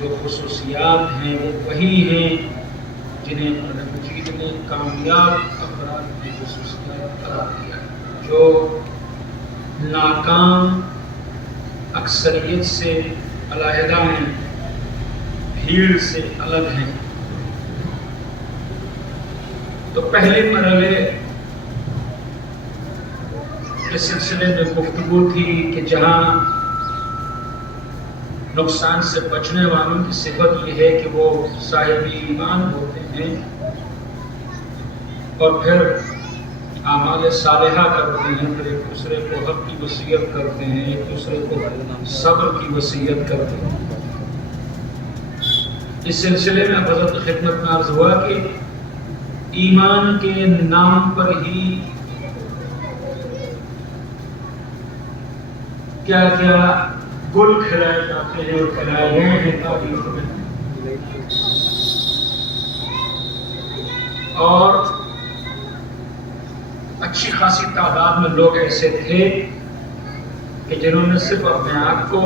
جو خصوصیات ہیں وہ وہی ہیں جنہیں قرآن مجید نے کامیاب افراد کی خصوصیات قرار دیا ہے، جو ناکام اکثریت سے علیحدہ ہیں، بھیڑ سے الگ ہیں۔ تو پہلے مرحلے اس سلسلے میں گفتگو تھی کہ جہاں نقصان سے بچنے والوں کی صفت یہ ہے کہ وہ صاحب ایمان ہوتے ہیں اور پھر اعمال صالحہ کرتے ہیں، پھر ایک دوسرے کو حق کی وصیت کرتے ہیں، ایک دوسرے کو صبر کی وصیت کرتے ہیں۔ اس سلسلے میں حضرت خدمت میں عرض ہوا کہ ایمان کے نام پر ہی کیا کیا گل کھلائے جاتے ہیں اور کھلائے گئے ہیں تاریخ میں، اور اچھی خاصی تعداد میں لوگ ایسے تھے کہ جنہوں نے صرف اپنے آپ کو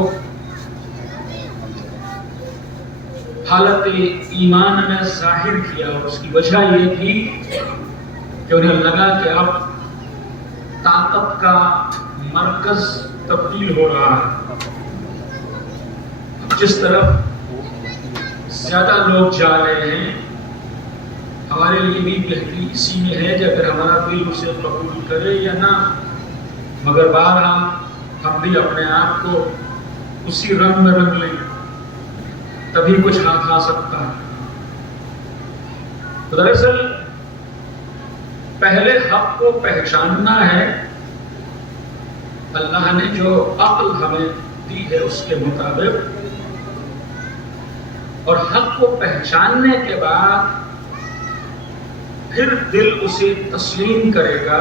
حالت ایمان میں ظاہر کیا، اور اس کی وجہ یہ تھی کہ انہیں لگا کہ اب طاقت کا مرکز تبدیل ہو رہا ہے، جس طرف زیادہ لوگ جا رہے ہیں ہمارے لیے بھی بہتری اسی میں ہے کہ اگر ہمارا دل اسے قبول کرے یا نہ، مگر بہرحال ہم بھی اپنے آپ کو اسی رنگ میں رنگ لیں، تبھی کچھ ہاتھ آ سکتا ہے۔ تو دراصل پہلے حق کو پہچاننا ہے، اللہ نے جو عقل ہمیں دی ہے اس کے مطابق، اور حق کو پہچاننے کے بعد پھر دل اسے تسلیم کرے گا،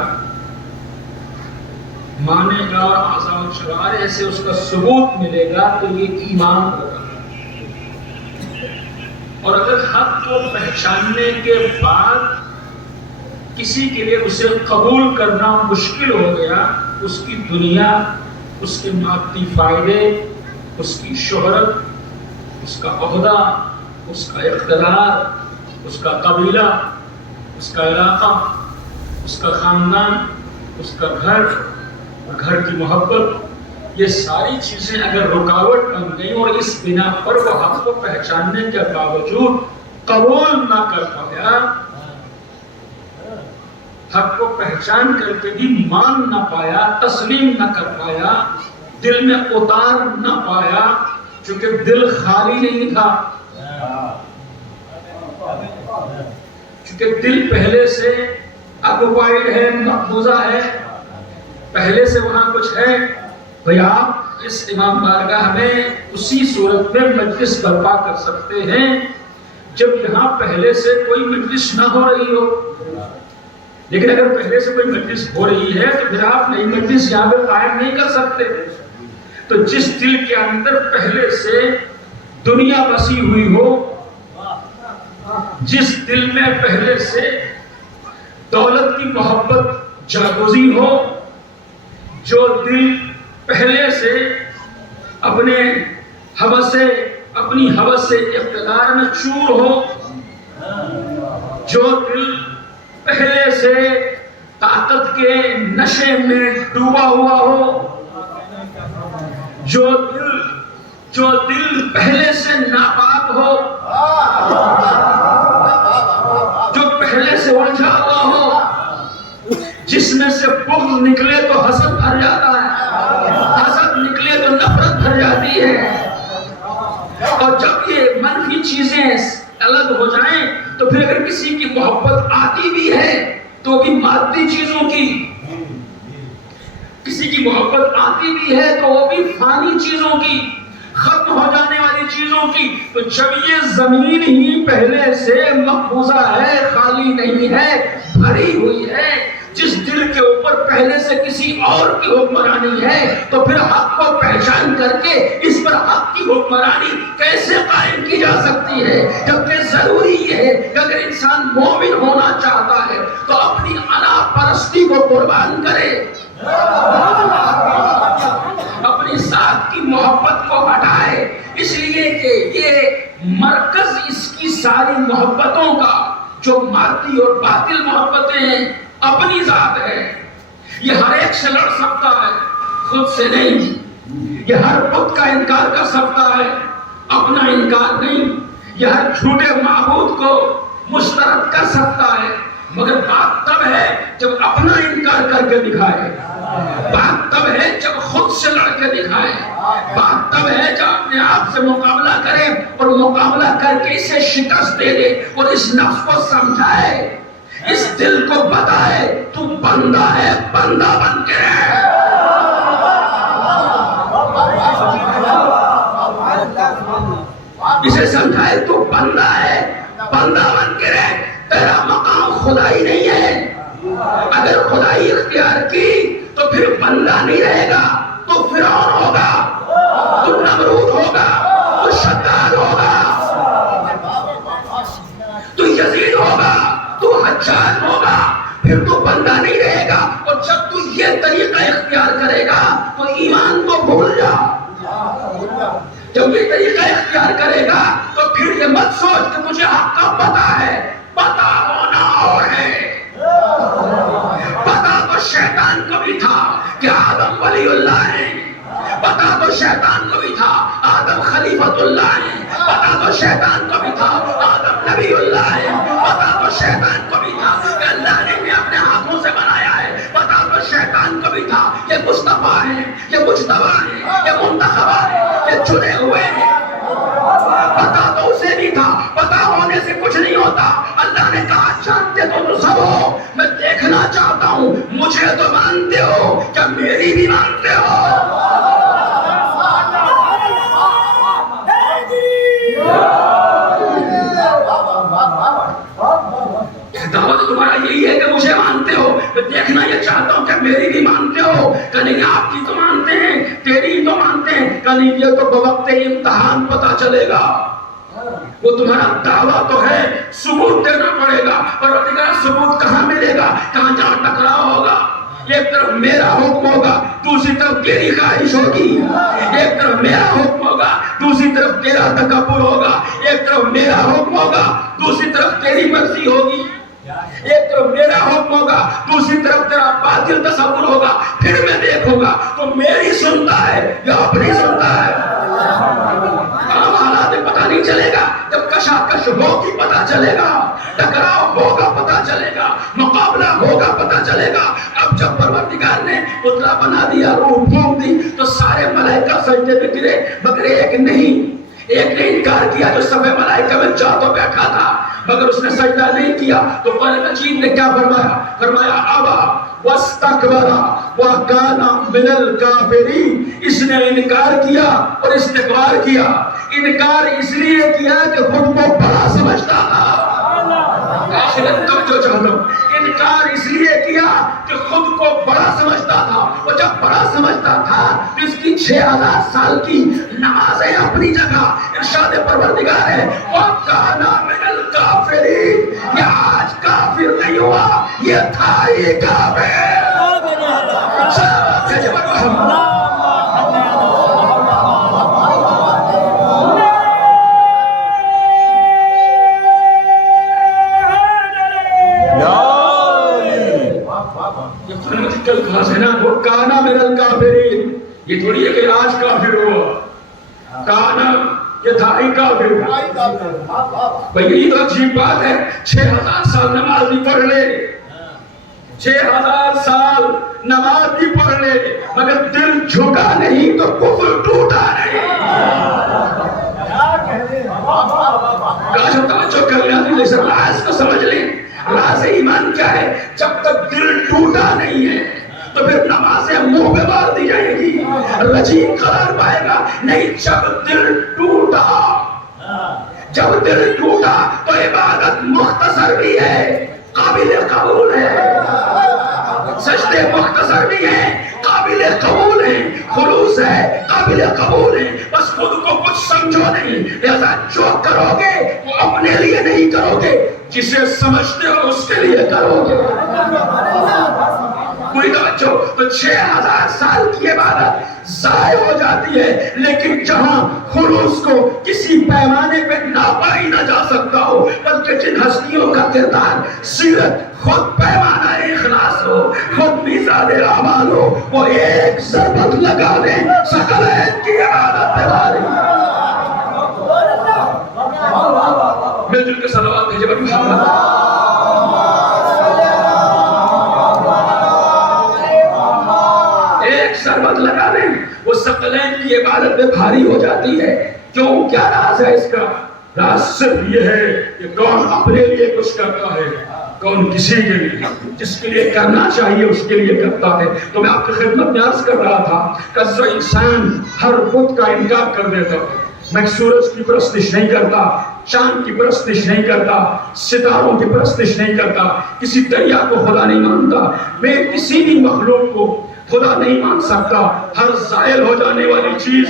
مانے گا، اور اعضاء و جوارح سے اس کا ثبوت ملے گا، تو یہ ایمان ہوگا۔ اور اگر حق کو پہچاننے کے بعد کسی کے لیے اسے قبول کرنا مشکل ہو گیا، اس کی دنیا، اس کے مادی فائدے، اس کی شہرت، اس کا عہدہ، اس کا اقتدار، اس کا قبیلہ، اس کا علاقہ، اس کا خاندان، اس کا گھر، گھر کی محبت، یہ ساری چیزیں اگر رکاوٹ بن گئی اور اس بنا پر وہ حق کو پہچاننے کے باوجود قبول نہ کر پایا، حق کو پہچان کر کے بھی مان نہ پایا، تسلیم نہ کر پایا، دل میں اتار نہ پایا، چونکہ دل خالی نہیں تھا، چونکہ دل پہلے سے اکوپائیڈ ہے، مقبوضہ ہے، پہلے سے وہاں کچھ ہے۔ بھئی آپ اس امام بارگاہ میں اسی صورت میں مجلس برپا کر سکتے ہیں جب یہاں پہلے سے کوئی مجلس نہ ہو رہی ہو، لیکن اگر پہلے سے کوئی مجلس ہو رہی ہے تو پھر آپ نئی مجلس یہاں پہ قائم نہیں کر سکتے۔ تو جس دل کے اندر پہلے سے دنیا بسی ہوئی ہو، جس دل میں پہلے سے دولت کی محبت جاگزی ہو، جو دل پہلے سے اپنی ہوس سے اقتدار میں چور ہو، جو دل پہلے سے طاقت کے نشے میں ڈوبا ہوا ہو، جو دل پہلے سے ناپاک ہو، جو پہلے سے الجھا ہوا ہو، جس میں سے بغض نکلے تو حسد بھر جاتا ہے، حسد نکلے تو نفرت بھر جاتی ہے، اور جب یہ منفی چیزیں الگ ہو جائیں تو پھر اگر کسی کی محبت آتی بھی ہے تو بھی مادی چیزوں کی، کسی کی محبت آتی بھی ہے تو وہ بھی فانی چیزوں کی، ختم ہو جانے والی چیزوں کی۔ تو جب یہ زمین ہی پہلے سے مقبوضہ ہے، خالی نہیں ہے، بھری ہوئی ہے، جس دل کے اوپر پہلے سے کسی اور کی حکمرانی ہے، تو پھر حق کو پہچان کر کے اس پر حق کی حکمرانی کیسے قائم کی جا سکتی ہے؟ جبکہ ضروری یہ ہے کہ اگر انسان مومن ہونا چاہتا ہے تو اپنی انا پرستی کو قربان کرے، اپنی ذات کی محبت کو ہٹائے، اس لیے کہ یہ مرکز اس کی ساری محبتوں کا، جو مادی اور باطل محبتیں ہیں، اپنی ذات ہے. یہ ہر ایک سے لڑ سکتا ہے، خود سے نہیں. یہ ہر بت کا انکار کر سکتا ہے، اپنا انکار نہیں. یہ ہر جھوٹے معبود کو مسترد کر سکتا ہے، مگر بات تب ہے جب اپنا انکار کر کے دکھائے. بات تب ہے جب خود سے لڑ کے دکھائے. بات تب ہے جب اپنے آپ سے مقابلہ کرے اور مقابلہ کر کے اسے شکست دے دے اور اس نفس کو سمجھائے، اس دل کو بتائے تو بندہ ہے، بندہ بن کے رہے. اسے سمجھائے تو بندہ ہے، بندہ بن کے رہے. تیرا مقام خدائی نہیں ہے. اگر خدائی اختیار کی تو پھر بندہ نہیں رہے گا، تو فرعون ہوگا، تو نمرود ہوگا، تو شداد ہوگا، تو یزید ہوگا، تو حجاج ہوگا. پھر تو بندہ نہیں رہے گا. اور جب تو یہ طریقہ اختیار کرے گا تو ایمان کو بھول جا. جب یہ طریقہ اختیار کرے گا تو پھر یہ مت سوچ کہ مجھے حق کا پتہ ہے. پتہ ہونا اور ہے. پتہ تو شیطان کو بھی تھا کہ آدم ولی اللہ ہے. پتہ تو شیطان کو بھی تھا آدم خلیفۃ اللہ ہے. پتہ تو شیطان کو بھی تھا آدم نبی اللہ ہے. پتہ تو شیطان کو بھی تھا کہ اللہ نے انہیں اپنے ہاتھوں سے بنایا ہے. پتہ تو شیطان کو بھی تھا یہ مصطفیٰ ہے، یہ مجتبی ہے، یہ منتخب ہے، یہ چنے ہوئے ہیں. پتہ تو اسے بھی تھا. پتہ ہونے سے کچھ نہیں ہوتا. اللہ نے کہا جانتے تو سب ہو، میں دیکھنا چاہتا ہوں مجھے تو مانتے ہو کیا میری بھی مانتے ہو. دعوت تمہارا یہی ہے کہ مجھے مانتے ہو. میں دیکھنا یہ چاہتا ہوں کہ میری بھی مانتے ہو. کہ نہیں آپ کی تو مانتے ہیں، تیری تو مانتے ہیں. کہ نہیں یہ تو بوقت امتحان پتا چلے گا. وہ تمہارا دعویٰ تو ہے، ثبوت دینا پڑے گا. پروردگار ثبوت کہاں ملے گا؟ کہاں جہاں ٹکراؤ ہوگا. ایک طرف میرا حکم ہوگا، دوسری طرف تیری خواہش ہوگی. ایک طرف میرا حکم ہوگا، دوسری طرف تیرا تکبر ہوگا. ایک طرف میرا حکم ہوگا، دوسری طرف تیری مرضی ہوگی. ایک طرف میرا حکم ہوگا، دوسری طرف تیرا باطل تصور ہوگا. پھر میں دیکھوں گا تو میری سنتا ہے یا اپنی سنتا ہے. حالات پتہ نہیں چلے گا. جب کشاکش ہوگی پتہ چلے گا، ٹکراؤ ہوگا پتہ چلے گا، مقابلہ ہوگا پتہ چلے گا. اب جب پروردگار نے پتلا بنا دیا، روح پھونک دی، تو سارے ملائکہ سجدے میں گرے مگر ایک نہیں. ایک نے انکار کیا جو صف ملائکہ میں جا تو بیٹھا تھا، مگر اس نے سجدہ نہیں کیا. تو قرآن مجید نے کیا فرمایا؟ فرمایا ابا واستکبر وکان من الکافرین. اس نے انکار کیا اور استکبار کیا. انکار اس لیے کیا کہ خود کو بڑا سمجھتا تھا. توجہ چاہتا ہوں. انکار اس لیے کیا کہ خود کو بڑا سمجھتا تھا. اور جب بڑا سمجھتا تھا تو اس کی 6000 سال کی نمازیں اپنی جگہ. ارشاد پروردگار ہے وَكَانَ مِنَ الْكَافِرِينَ. یہ آج کافر نہیں ہوا، یہ تھا ہی کافر. کانا من الکافرین. یہ تھوڑی ہے کہ آج کافر ہوا. کانا یہ تھا ہی کافر. بھئی یہی تو عجیب بات ہے. 6000 سال نماز بھی پڑھ لے، 6000 سال نماز بھی پڑھ لے، مگر دل جھکا نہیں تو کفر ٹوٹا نہیں. کاش ہم توجہ کر لیں، اس راز کو سمجھ لیں. راز ایمان کیا ہے؟ جب تک دل ٹوٹا نہیں ہے تو پھر نمازیں منہ پہ مار دی جائے گی، رجیم قرار پائے گا. نہیں، جب دل ٹوٹا، جب دل ٹوٹا تو عبادت مختصر بھی ہے، قابل قبول ہے. سجدے مختصر بھی ہیں، قابل قبول ہیں. خلوص ہے، قابل قبول ہے. بس خود کو کچھ سمجھو نہیں. لہذا جو کرو گے وہ اپنے لیے نہیں کرو گے، جسے سمجھتے ہو اس کے لیے کرو گے. کوئی توجہ تو 6000 سال کی عبادت ضائع ہو جاتی ہے، لیکن جہاں خلوص کو کسی پیمانے پہ ناپا ہی نہ جا سکتا ہو، بلکہ جن ہستیوں کا کردار سیرت خود پیمانہ اخلاص ہو، خود میزان اعمال ہو، وہ ایک ضربت لگا دیں ثقلین کی عبادت میں بھاری۔ مل جل کے صلوات بھیجے بر محمد۔ ایک ضربت لگا دیں وہ ثقلین کی عبادت میں بھاری ہو جاتی ہے۔ کیوں؟ کیا راز ہے اس کا؟ راز صرف یہ ہے کہ کون اپنے لیے کچھ کرتا ہے، کون کسی کے لیے، جس کے لیے کرنا چاہیے اس کے لیے کرتا ہے۔ تو میں آپ کی خدمت میں عرض کر رہا تھا کہ جو انسان ہر بت کا انکار کر دیتا ہے، میں سورج کی پرستش نہیں کرتا، چاند کی پرستش نہیں کرتا، ستاروں کی پرستش نہیں کرتا، کسی دریا کو خدا نہیں مانتا، میں کسی بھی مخلوق کو خدا نہیں مان سکتا۔ ہر زائل ہو جانے والی چیز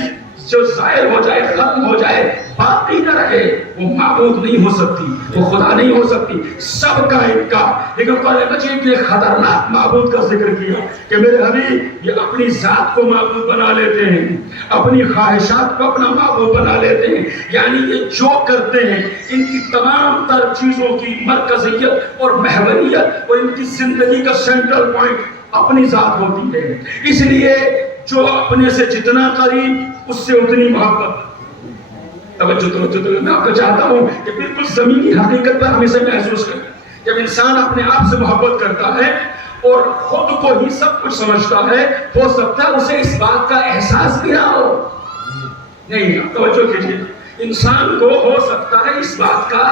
جو زائل ہو جائے، ختم ہو جائے، باقی نہ رہے، وہ معبود نہیں ہو سکتی، وہ خدا نہیں ہو سکتی، سب کا انکار۔ لیکن قرآن مجید نے خطرناک معبود کا ذکر کیا کہ میرے حبیب یہ اپنی ذات کو معبود بنا لیتے ہیں، اپنی خواہشات کو اپنا معبود بنا لیتے ہیں، یعنی یہ جو کرتے ہیں ان کی تمام تر چیزوں کی مرکزیت اور محوریت اور ان کی زندگی کا سینٹرل پوائنٹ اپنی ذات ہوتی ہے۔ اس لیے جو اپنے سے جتنا قریب اس سے اتنی محبت۔ توجہ میں آپ کو چاہتا ہوں کہ بالکل زمینی حقیقت پر ہمیشہ محسوس کریں، جب انسان اپنے آپ سے محبت کرتا ہے اور خود کو ہی سب کچھ سمجھتا ہے، ہو سکتا ہے اسے اس بات کا احساس بھی نہ ہو۔ نہیں، توجہ کیجیے، انسان کو ہو سکتا ہے اس بات کا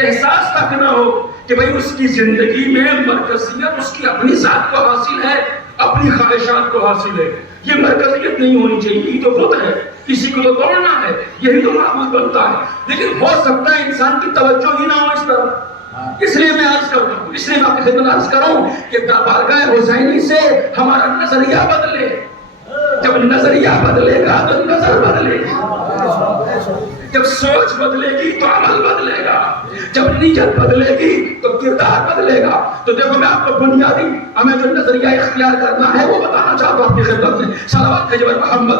احساس تک نہ ہو کہ بھئی اس کی زندگی میں مرکزیت اس کی اپنی ذات کو حاصل ہے، اپنی خواہشات کو حاصل ہے۔ یہ مرکزیت نہیں ہونی چاہیے، یہ تو خود ہے، کسی کو تو توڑنا ہے، یہی تو معبود بنتا ہے۔ لیکن ہو سکتا ہے انسان کی توجہ ہی نہ ہو اس طرف۔ اس لیے میں عرض کرتا ہوں، اس لیے میں آپ کی خدمت عرض کروں کہ بارگاہ حسینی سے ہمارا نظریہ بدلے۔ جب نظریہ بدلے گا تو نظر بدلے گی، جب سوچ بدلے گی تو عمل بدلے گا، جب نیت بدلے گی تو کردار بدلے گا۔ تو دیکھو میں آپ کو بنیادی ہمیں جو نظریہ اختیار کرنا ہے وہ بتانا چاہتا ہوں اپنی خدمت میں۔ صلوات بھیجے بر محمد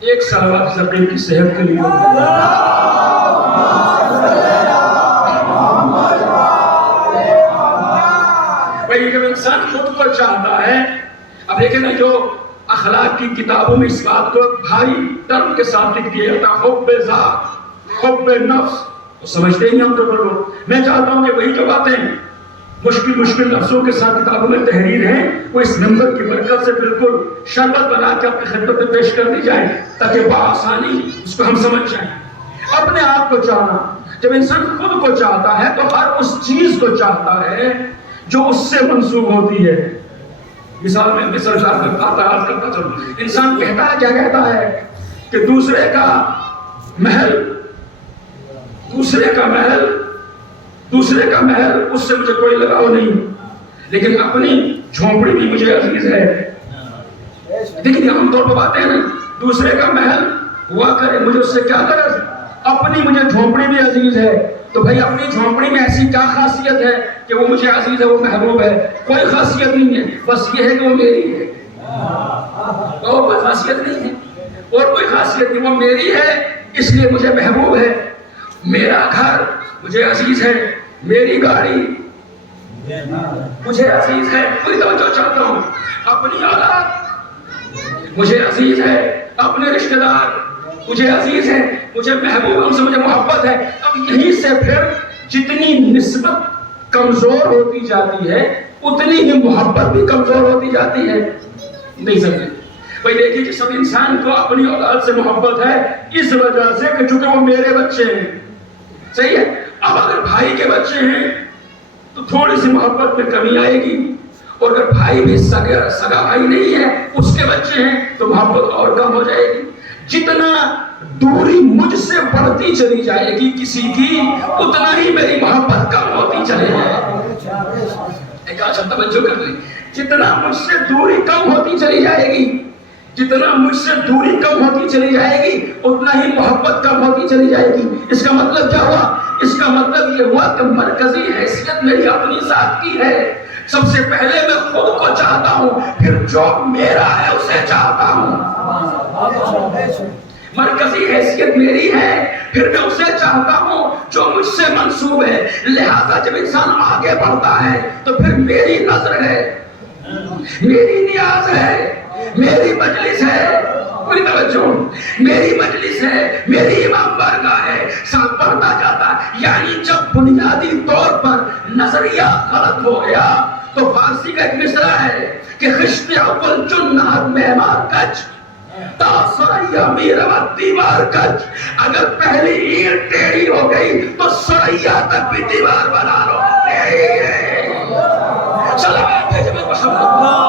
ایک صلوات ذکر کی صحت کے لیے۔ جب انسان خود کو چاہتا ہے، اب دیکھیں نا جو اخلاق کی کتابوں میں اس بات کو بھاری ٹرم کے ساتھ لکھ دیا جاتا، حب ذات، حب نفس، تو سمجھتے ہی ہم تو لوگ۔ میں چاہتا ہوں کہ وہی جو باتیں مشکل لفظوں کے ساتھ کتابوں میں تحریر ہیں وہ اس نمبر کی برکت سے بالکل شربت بنا کے اپنی خدمت میں پیش کر دی جائے تاکہ بآسانی اس کو ہم سمجھ جائیں۔ اپنے آپ کو چاہنا، جب انسان خود کو چاہتا ہے تو ہر اس چیز کو چاہتا ہے جو اس سے منسوب ہوتی ہے۔ مثال میں مثال کرتا چلوں، انسان کہتا ہے، کیا کہتا ہے کہ دوسرے کا محل اس سے مجھے کوئی لگاؤ نہیں، لیکن اپنی جھونپڑی بھی مجھے عزیز ہے۔ دیکھیں عام طور پر باتیں ہیں نا، دوسرے کا محل ہوا کرے، مجھے اس سے کیا غرض، اپنی مجھے جھونپڑی بھی عزیز ہے۔ تو بھائی اپنی جھونپڑی میں ایسی کیا خاصیت ہے کہ وہ مجھے عزیز ہے، وہ محبوب ہے؟ کوئی خاصیت نہیں ہے، بس یہ ہے کہ وہ میری ہے، اور کوئی خاصیت نہیں ہے، اور کوئی خاصیت نہیں، وہ میری ہے اس لیے مجھے محبوب ہے۔ میرا گھر مجھے عزیز ہے، میری گاڑی مجھے عزیز ہے، پوری توجہ چاہتا ہوں، اپنی اولاد مجھے عزیز ہے، اپنے رشتہ دار مجھے عزیز ہے، مجھے محبوب ہے، ان سے مجھے محبت ہے۔ اب یہیں سے پھر جتنی نسبت کمزور ہوتی جاتی ہے اتنی ہی محبت بھی کمزور ہوتی جاتی ہے۔ نہیں سمجھے بھائی؟ دیکھیے کہ سب انسان کو اپنی اولاد سے محبت ہے اس وجہ سے کہ چونکہ وہ میرے بچے ہیں، صحیح ہے۔ اب اگر بھائی کے بچے ہیں تو تھوڑی سی محبت میں کمی آئے گی، اور اگر بھائی بھی سگا بھائی نہیں ہے، اس کے بچے ہیں تو محبت اور کم ہو جائے گی۔ جتنا دوری مجھ سے بڑھتی چلی جائے گی کسی کی، اتنا ہی میری محبت کم ہوتی چلے جائے۔ ایک آج توجہ کر لیں، جتنا مجھ سے دوری کم ہوتی چلی جائے گی، جتنا مجھ سے دوری کم ہوتی چلی جائے گی اتنا ہی محبت کم ہوتی چلی جائے گی۔ اس کا مطلب کیا ہوا اس کا مطلب یہ ہوا کہ مرکزی حیثیت میری اپنی ذات کی ہے. سب سے پہلے میں خود کو چاہتا ہوں، پھر جو میرا ہے اسے چاہتا ہوں. مرکزی حیثیت میری ہے، پھر میں اسے چاہتا ہوں جو مجھ سے منسوب ہے. لہذا جب انسان آگے بڑھتا ہے تو پھر میری نظر ہے، میری نیاز ہے، میری مجلس ہے، پوری توجہ، میری مجلس ہے، میری امام بارگاہ ہے. ساتھ بڑھتا جاتا ہے. یعنی جب بنیادی طور پر نظریہ غلط ہو گیا تو فارسی کا ایک مصرع ہے کہ خشت اول جنات معمار کچ تا سریا میرا دیوار کچ. اگر پہلی اینٹ ٹیڑھی ہو گئی تو سریا تک بھی دیوار بنا لو. ٹیڑھی ہے. صلوات بھیجو محمد.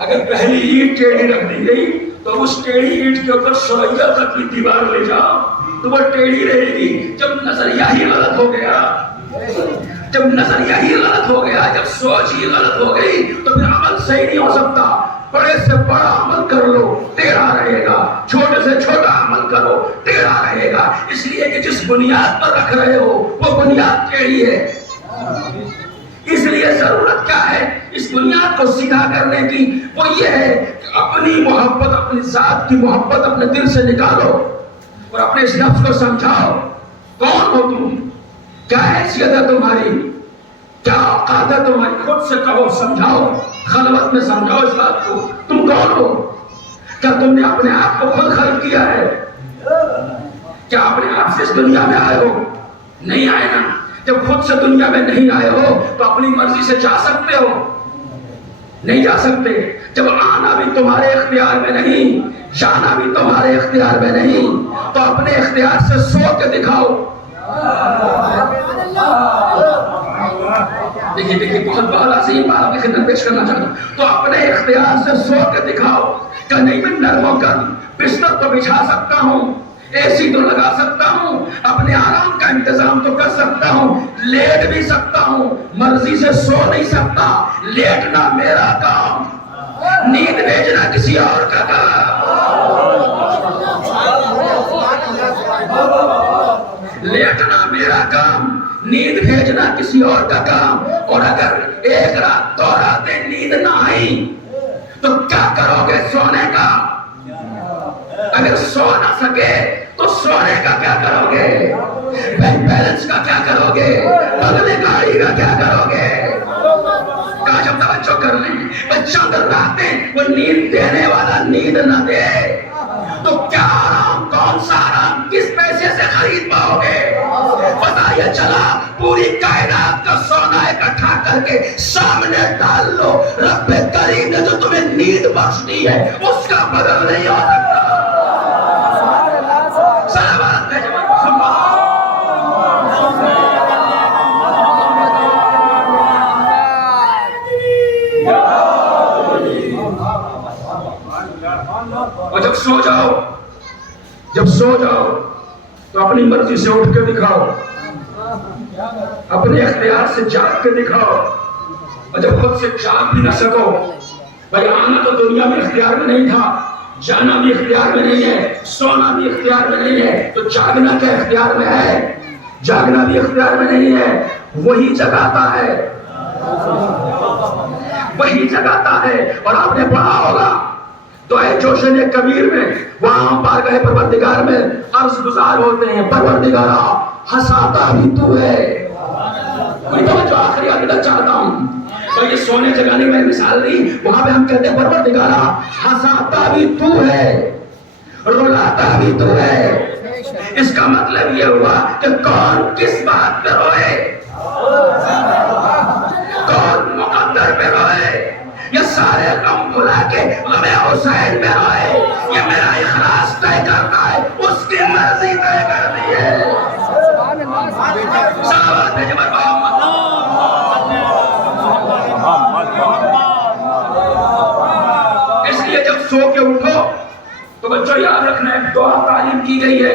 اگر پہلی اینٹ ٹیڑھی رکھ دی گئی تو اس ٹیڑھی اینٹ کے اوپر سریا تک کی دیوار لے جاؤ تو وہ ٹیڑھی رہے گی. جب نظریہ ہی غلط ہو گیا، جب نظریہ ہی غلط ہو گیا، جب سوچ ہی غلط ہو گئی تو پھر عمل صحیح نہیں ہو سکتا. بڑے سے بڑا عمل کر لو ٹیڑھا رہے گا، چھوٹے سے چھوٹا عمل کرو ٹیڑھا رہے گا. اس لیے کہ جس بنیاد پر رکھ رہے ہو وہ بنیاد ٹیڑھی ہے. اس لیے ضرورت کیا ہے اس بنیاد کو سیدھا کرنے کی؟ وہ یہ ہے کہ اپنی محبت، اپنی ذات کی محبت اپنے دل سے نکالو اور اپنے اس نفس کو سمجھاؤ. کون ہو تم؟ کیا حیثیت ہے تمہاری؟ کیا اوقات ہے تمہاری؟ خود سے کہو، سمجھاؤ، خلوت میں سمجھاؤ اس بات کو. تم کون ہو؟ کیا تم نے اپنے آپ کو خود خلق کیا ہے؟ کیا اپنے آپ سے اس دنیا میں آئے ہو؟ نہیں آئے نا. جب خود سے دنیا میں نہیں آئے ہو تو اپنی مرضی سے جا سکتے ہو؟ نہیں جا سکتے. جب آنا بھی تمہارے اختیار میں نہیں، جانا بھی تمہارے اختیار میں نہیں، تو اپنے اختیار سے سو کے دکھاؤ. دیکھیے بہت بہت عظیم بات کی خدمت پیش کرنا چاہتا ہوں. تو اپنے اختیار سے سو کے دکھاؤ کہ نہیں میں نرم و گرم بستر تو بچھا سکتا ہوں، اے سی تو لگا سکتا ہوں، اپنے آرام کا انتظام تو کر سکتا ہوں، لیٹ بھی سکتا ہوں، مرضی سے سو نہیں سکتا. لیٹنا میرا کام، نیند بھیجنا کسی اور کا کام. لیٹنا میرا کام، نیند بھیجنا کسی اور کا کام. اور اگر ایک رات دو راتیں نیند نہ آئی تو کیا کرو گے سونے کا؟ اگر سو نہ سکے تو سونے کا کیا کرو گے؟ بینک بیلنس کا کیا کرو گے؟ اگلے گاڑی کا کیا کرو گے؟ کہا جب توجہ کر لیں چند راتیں وہ نیند دینے والا نیند نہ دے تو کیا آرام، کون سا آرام کس پیسے سے خرید پاؤ گے؟ پتا یہ چلا پوری کائنات کا سونا اکٹھا کر کے سامنے ڈال لو، رب کریم نے جو تمہیں نیند بخش دی ہے اس کا بدل نہیں ہو سکتا. صلوات بھیجو محمد. اور جب سو جاؤ تو اپنی مرضی سے اٹھ کے دکھاؤ، اپنے اختیار سے جاگ کے دکھاؤ. اور جب خود سے جاگ بھی نہ سکو، بھائی آنا تو دنیا میں اختیار میں نہیں تھا، جانا بھی اختیار میں نہیں ہے، سونا بھی اختیار میں نہیں ہے، تو جاگنا کیا اختیار میں ہے؟ جاگنا بھی اختیار میں نہیں ہے. وہی جگاتا ہے، وہی جگاتا ہے. اور آپ نے پڑھا ہوگا دعائے جوشن کبیر میں، وہاں بارگاہ پروردگار میں عرض گزار ہوتے ہیں، پروردگارا ہساتا بھی تو ہے. کوئی توجہ آخری عقیدت چاہتا ہوں. اور یہ سونے جگانے میں مثال نہیں، وہاں پہ ہم کہتے ہیں پروردگارا ہساتا بھی تو ہے، رلاتا بھی تو ہے. اس کا مطلب یہ ہوا کہ کون کس بات پہ روئے، کون مقدر پہ روئے. یہ سارے غم بھلا کے غم حسین میں روئے. یہ میرا اخلاص طے کرتا ہے، اس کی مرضی طے کرتی ہے. صلوات بھیجو محمد. اس لیے جب سو کے اٹھو تو بچوں یاد رکھنا ہے دعا تعلیم کی گئی ہے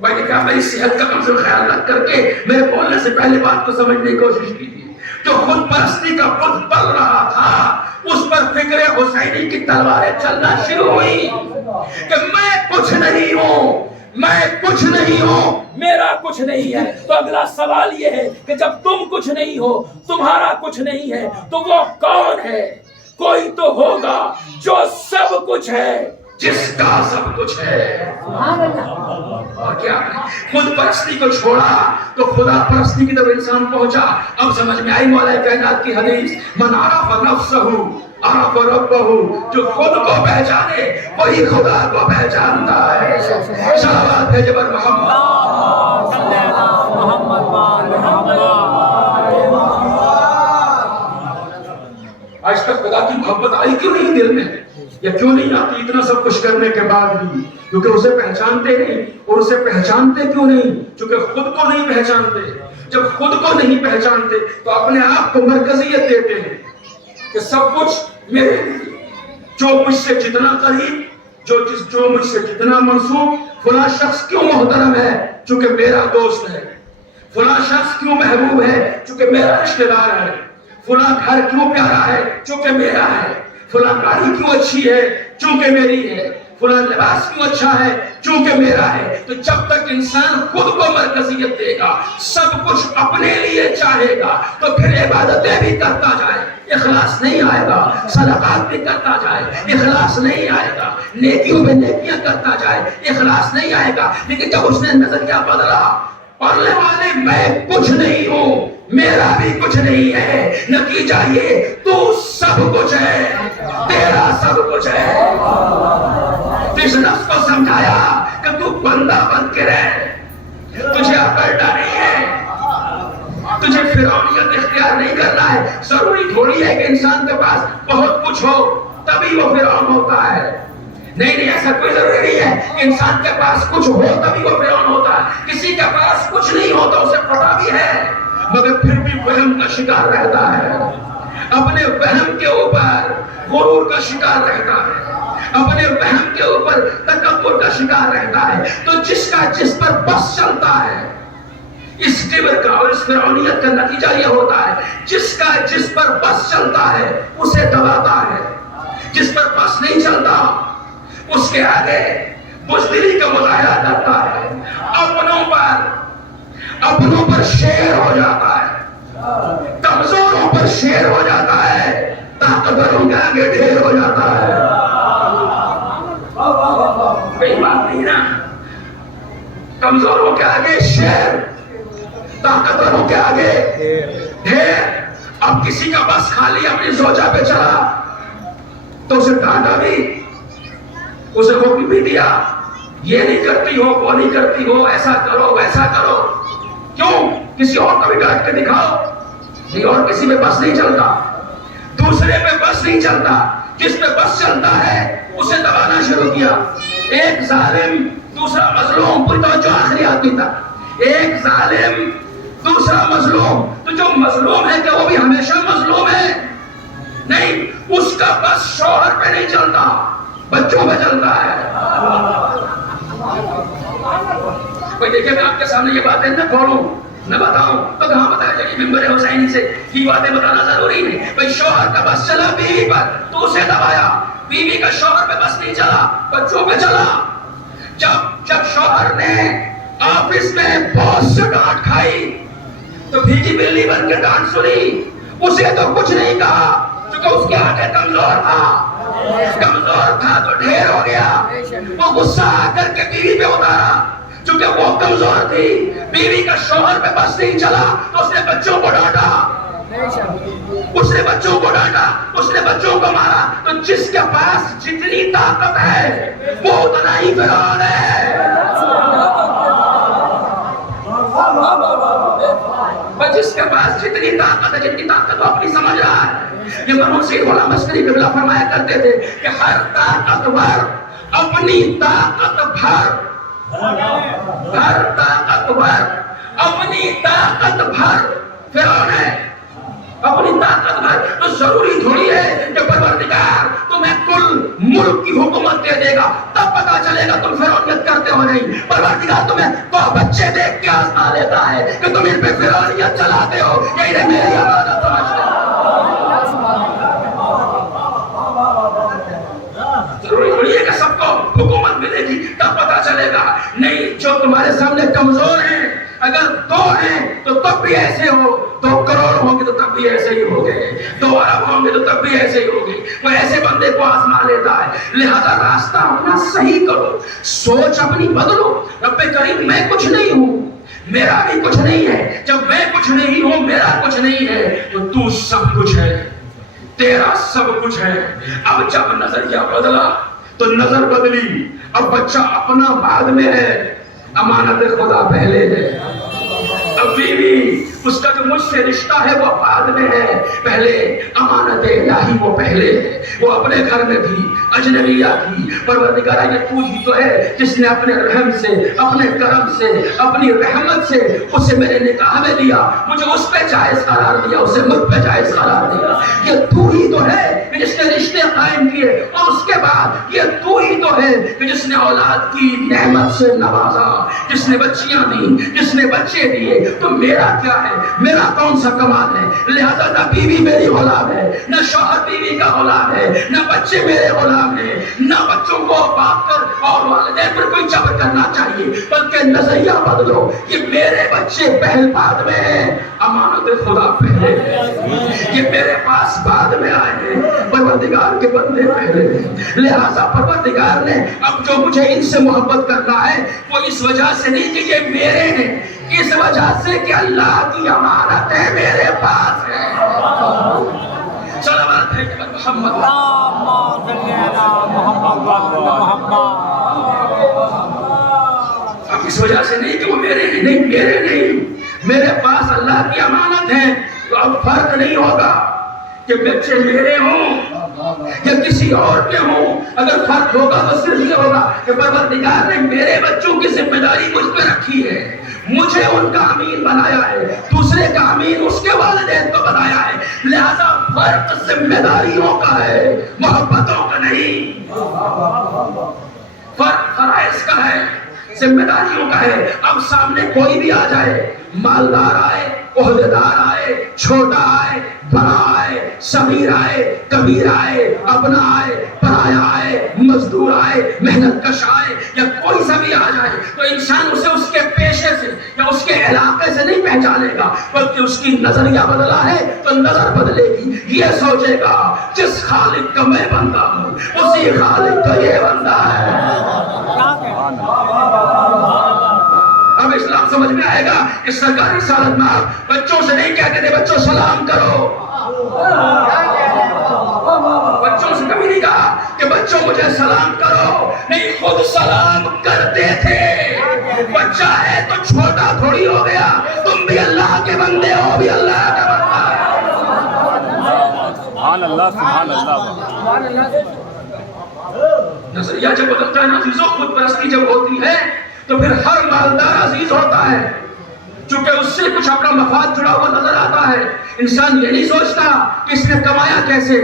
بھائی نے کہا میری صحت کا کم سے کم خیال رکھ کر کے میرے بولنے سے پہلے بات کو سمجھنے کی کوشش کیجیے. جو خود پرستی کا بت بل رہا تھا اس پر فکر حسینی کی تلواریں چلنا شروع ہوئی کہ میں کچھ نہیں ہوں، میں کچھ نہیں ہوں، میرا کچھ نہیں ہے. تو اگلا سوال یہ ہے کہ جب تم کچھ نہیں ہو، تمہارا کچھ نہیں ہے، تو وہ کون ہے؟ کوئی تو ہوگا جو سب کچھ ہے، جس کا سب کچھ ہے. اور کیا خود پرستی کو چھوڑا تو خدا پرستی کی طرف انسان پہنچا. اب سمجھ میں آئی مولا کائنات کی حدیث، من عرف نفسہ عرف ربہ، جو خود کو پہچانے وہی خدا کو پہچانتا ہے. صلوات ہے جبر محمد. آج تک خدا کی محبت آئی کیوں نہیں دل میں، یا کیوں نہیں آتی اتنا سب کچھ کرنے کے بعد بھی؟ کیونکہ اسے پہچانتے نہیں. اور اسے پہچانتے کیوں نہیں؟ کیونکہ خود کو نہیں پہچانتے. جب خود کو نہیں پہچانتے تو اپنے آپ کو مرکزیت دیتے ہیں کہ سب کچھ میرے لیے، جو مجھ سے جتنا قریب، جو مجھ سے جتنا منسوب. فلاں شخص کیوں محترم ہے؟ چونکہ میرا دوست ہے. فلاں شخص کیوں محبوب ہے؟ چونکہ میرا رشتہ دار ہے. فلاں گھر کیوں پیارا ہے؟ چونکہ میرا ہے. فلاں گاڑی کیوں اچھی ہے؟ چونکہ میری ہے. فلاں لباس کیوں اچھا ہے؟ چونکہ میرا ہے. تو جب تک انسان خود کو مرکزیت دے گا، سب کچھ اپنے لیے چاہے گا، تو پھر عبادتیں بھی کرتا جائے، اخلاص نہیں آئے گا. صدقات بھی کرتا جائے، اخلاص نہیں آئے گا. نیکیوں پہ نیکیاں کرتا جائے، اخلاص نہیں آئے گا. لیکن جب اس نے نظریہ بدلا، پڑھنے والے میں کچھ نہیں ہوں، میرا بھی کچھ نہیں ہے، نتیجہ یہ تو سب کچھ ہے، تیرا سب کچھ ہے. اس نفس کو سمجھایا کہ تو بندہ بن کے رہ، تجھے عقل نہیں ہے، تجھے فرعونیت اختیار نہیں کرنا ہے. ضروری تھوڑی ہے کہ انسان کے پاس بہت کچھ ہو تبھی وہ فرعون ہوتا ہے. نہیں، ایسا کوئی ضروری نہیں ہے کہ انسان کے پاس کچھ ہو تبھی وہ فرعون ہوتا ہے. کسی کے پاس کچھ نہیں ہوتا، اسے پتا بھی ہے مگر پھر بھی وہم کا شکار رہتا ہے. اپنے وہم کے اوپر غرور کا شکار رہتا ہے، اپنے وہم کے اوپر تکبر کا شکار رہتا ہے. تو جس پر بس چلتا ہے، اس کبر کا اور اس فرعونیت کا نتیجہ یہ ہوتا ہے، جس پر بس چلتا ہے اسے دباتا ہے. جس پر بس نہیں چلتا اس کے آگے بزدلی کا مظاہرہ کرتا ہے، اپنوں پر شیر ہو جاتا ہے، کمزوروں پر شیر ہو جاتا ہے، طاقتوروں کے آگے ڈھیر ہو جاتا ہے. کوئی بات نہیں نا، کمزوروں کے آگے شیر، طاقتوروں کے آگے ڈھیر. اب کسی کا بس خالی اپنی زوجہ پہ چلا تو اسے ڈانٹا بھی، اسے حکم بھی دیا، یہ نہیں کرتی ہو، وہ نہیں کرتی ہو، ایسا کرو ویسا کرو. کیوں؟ کسی اور کو بھی ڈانٹ کے دکھاؤ. نہیں، اور کسی پہ بس نہیں چلتا، دوسرے پہ بس نہیں چلتا. جس پہ بس چلتا ہے اسے دبانا شروع کیا. ایک ظالم دوسرا مظلوم، پوری توجہ آخری آدمی تک. ایک ظالم دوسرا مظلوم، تو جو مظلوم ہے کہ وہ بھی ہمیشہ مظلوم ہے؟ نہیں، اس کا بس شوہر پہ نہیں چلتا، بچوں پہ چلتا ہے. کوئی دیکھے میں آپ کے سامنے یہ باتیں نہ کھولوں نہ بتاؤں تو کہاں بتایا جائے؟ ممبر حسینی سے یہ باتیں بتانا ضروری نہیں. بھائی شوہر کا بس چلا بیوی پر تو اسے دبایا، بیوی کا شوہر پہ بس نہیں چلا، بچوں پہ چلا. جب شوہر نے آفس میں باس سے ڈانٹ کھائی تو بھیگی بلی بن کے ڈانٹ سنی. اسے تو کچھ نہیں کہا کیونکہ اس کے آگے کمزور تھا تو ڈھیر ہو گیا. وہ غصہ آ کر کے بیوی پہ اتارا چونکہ وہ کمزور تھی. بیوی کا شوہر پہ بس نہیں چلا تو اس نے بچوں کو ڈانٹا، اس نے بچوں کو ڈانٹا، اس نے بچوں کو مارا. تو جس کے پاس جتنی طاقت ہے وہ اتنا ہی فرعون ہے. جس کے پاس جتنی طاقت ہے، جتنی طاقت وہ اپنی سمجھ رہا ہے. یہ مرحوم سید غلام عسکری قبلہ فرمایا کرتے تھے کہ ہر طاقتور اپنی طاقت بھر، ہر طاقتور اپنی طاقت بھر فرعون ہے، اپنی طاقت بھر. تو ضروری تھوڑی ہے کہ پروردگار تمہیں کل ملک کی حکومت دے دے گا، تب پتا چلے گا تم فرعونیت کرتے ہو نہیں۔ پروردگار تمہیں تو بچے دیکھ کے آزما لیتا ہے کہ تم ان پہ فرعونیت چلاتے ہو یا انہیں میری امانت سمجھتے ہو۔ ضروری تھوڑی ہے کہ سب کو حکومت ملے گی تب پتا چلے گا، نہیں، جو تمہارے سامنے کمزور ہیں، اگر 2 ہیں تو تب بھی ایسے ہو، 2 کروڑ ہوں گے تو تب بھی ایسے ہی ہوگے، 2 ارب ہوں گے تو تب بھی ایسے ہی ہوگے۔ وہ ایسے بندے کو آزما لیتا ہے۔ لہذا راستہ اپنا صحیح کرو، سوچ اپنی بدلو۔ رب کریم میں کچھ نہیں ہوں، میرا بھی کچھ نہیں ہے، جب میں کچھ نہیں ہوں، میرا کچھ نہیں ہے، تو تو سب کچھ ہے، تیرا سب کچھ ہے۔ اب جب نظریہ بدلا تو نظر بدلی، اب بچہ اپنا بعد میں ہے، امانت خدا پہلے ہے۔ اب بیوی اس کا جو مجھ سے رشتہ ہے وہ بعد میں ہے، پہلے امانت الہی وہ پہلے ہے۔ وہ اپنے گھر میں تھی، اجنبیہ تھی، پروردگارہ یہ تو ہی تو ہے جس نے اپنے رحم سے، اپنے کرم سے، اپنی رحمت سے اسے میرے نکاح میں دیا، مجھے اس پہ جائز قرار دیا، اسے مجھ پہ جائز قرار دیا۔ یہ تو ہی تو ہے کہ جس نے رشتے قائم کیے، اور اس کے بعد یہ تو ہی تو ہے کہ جس نے اولاد کی نعمت سے نوازا، جس نے بچیاں دی، جس نے بچے دیے۔ تو میرا کیا ہے؟ میرا کون سا کمال ہے؟ لہذا نہ بیوی میری غلام ہے، نہ شوہر بیوی کا غلام ہے، نہ بچے میرے غلام ہیں، نہ بچوں کو باپ کر اور والدین پر کوئی جبر کرنا چاہیے، بلکہ نظریہ بدلو۔ یہ میرے بچے پہل بعد میں ہیں، امانت خدا پہلے ہے۔ یہ میرے پاس بعد میں آئے ہیں، پروردگار کے بندے پہلے ہیں۔ لہذا پروردگار نے اب جو مجھے ان سے محبت کرنا ہے وہ اس وجہ سے نہیں کہ یہ میرے ہیں، اس وجہ سے کہ اللہ کی امانتیں میرے پاس ہیں۔ صلوات ہے کہ محمد اب اس وجہ سے نہیں کہ وہ میرے ہیں، نہیں، میرے نہیں، میرے پاس اللہ کی امانت ہے۔ تو اب فرق نہیں ہوگا کہ بچے میرے ہوں یا کسی اور کے ہوں، اگر فرق ہوگا تو صرف یہ ہوگا کہ پروردگار نے میرے بچوں کی ذمہ داری مجھ پہ رکھی ہے، مجھے ان کا امین بنایا ہے، دوسرے کا امین اس کے والدین کو بنایا ہے۔ لہذا فرق ذمہ داریوں کا ہے، محبتوں کا نہیں۔ فرق فرائض کا ہے، ذمہ داریوں کا ہے۔ اب سامنے کوئی بھی آ جائے، مالدار آئے، عہدیدار آئے، چھوٹا آئے، بڑا آئے، صغیر آئے، کبیر آئے، اپنا آئے، پرایا آئے، مزدور آئے، محنت کش آئے، یا کوئی سا بھی آ جائے، تو انسان اسے اس کے پیشے سے یا اس کے علاقے سے نہیں پہچانے گا، بلکہ اس کی نظریہ بدلا ہے تو نظر بدلے گی۔ یہ سوچے گا جس خالق کا میں بندہ ہوں اسی خالق کا یہ بندہ ہے۔ اب اسلام سمجھ میں آئے گا کہ سرکاری رسالت میں آپ بچوں سے نہیں کہتے تھے بچوں سلام کرو، بچوں سے کبھی نہیں کہا کہ بچوں مجھے سلام کرو، نہیں، خود سلام کرتے تھے۔ بچہ ہے تو چھوٹا تھوڑی ہو گیا، تم بھی اللہ کے بندے ہو، بھی اللہ کا بندہ ہے۔ سبحان اللہ، سبحان اللہ۔ نظریہ جب بدلتا ہے نا عزیزوں، خود پرستی جب ہوتی ہے تو پھر ہر مالدار عزیز ہوتا ہے، چونکہ اس سے کچھ اپنا مفاد جڑا ہوا نظر آتا ہے۔ انسان یہ نہیں سوچتا کہ اس نے کمایا کیسے،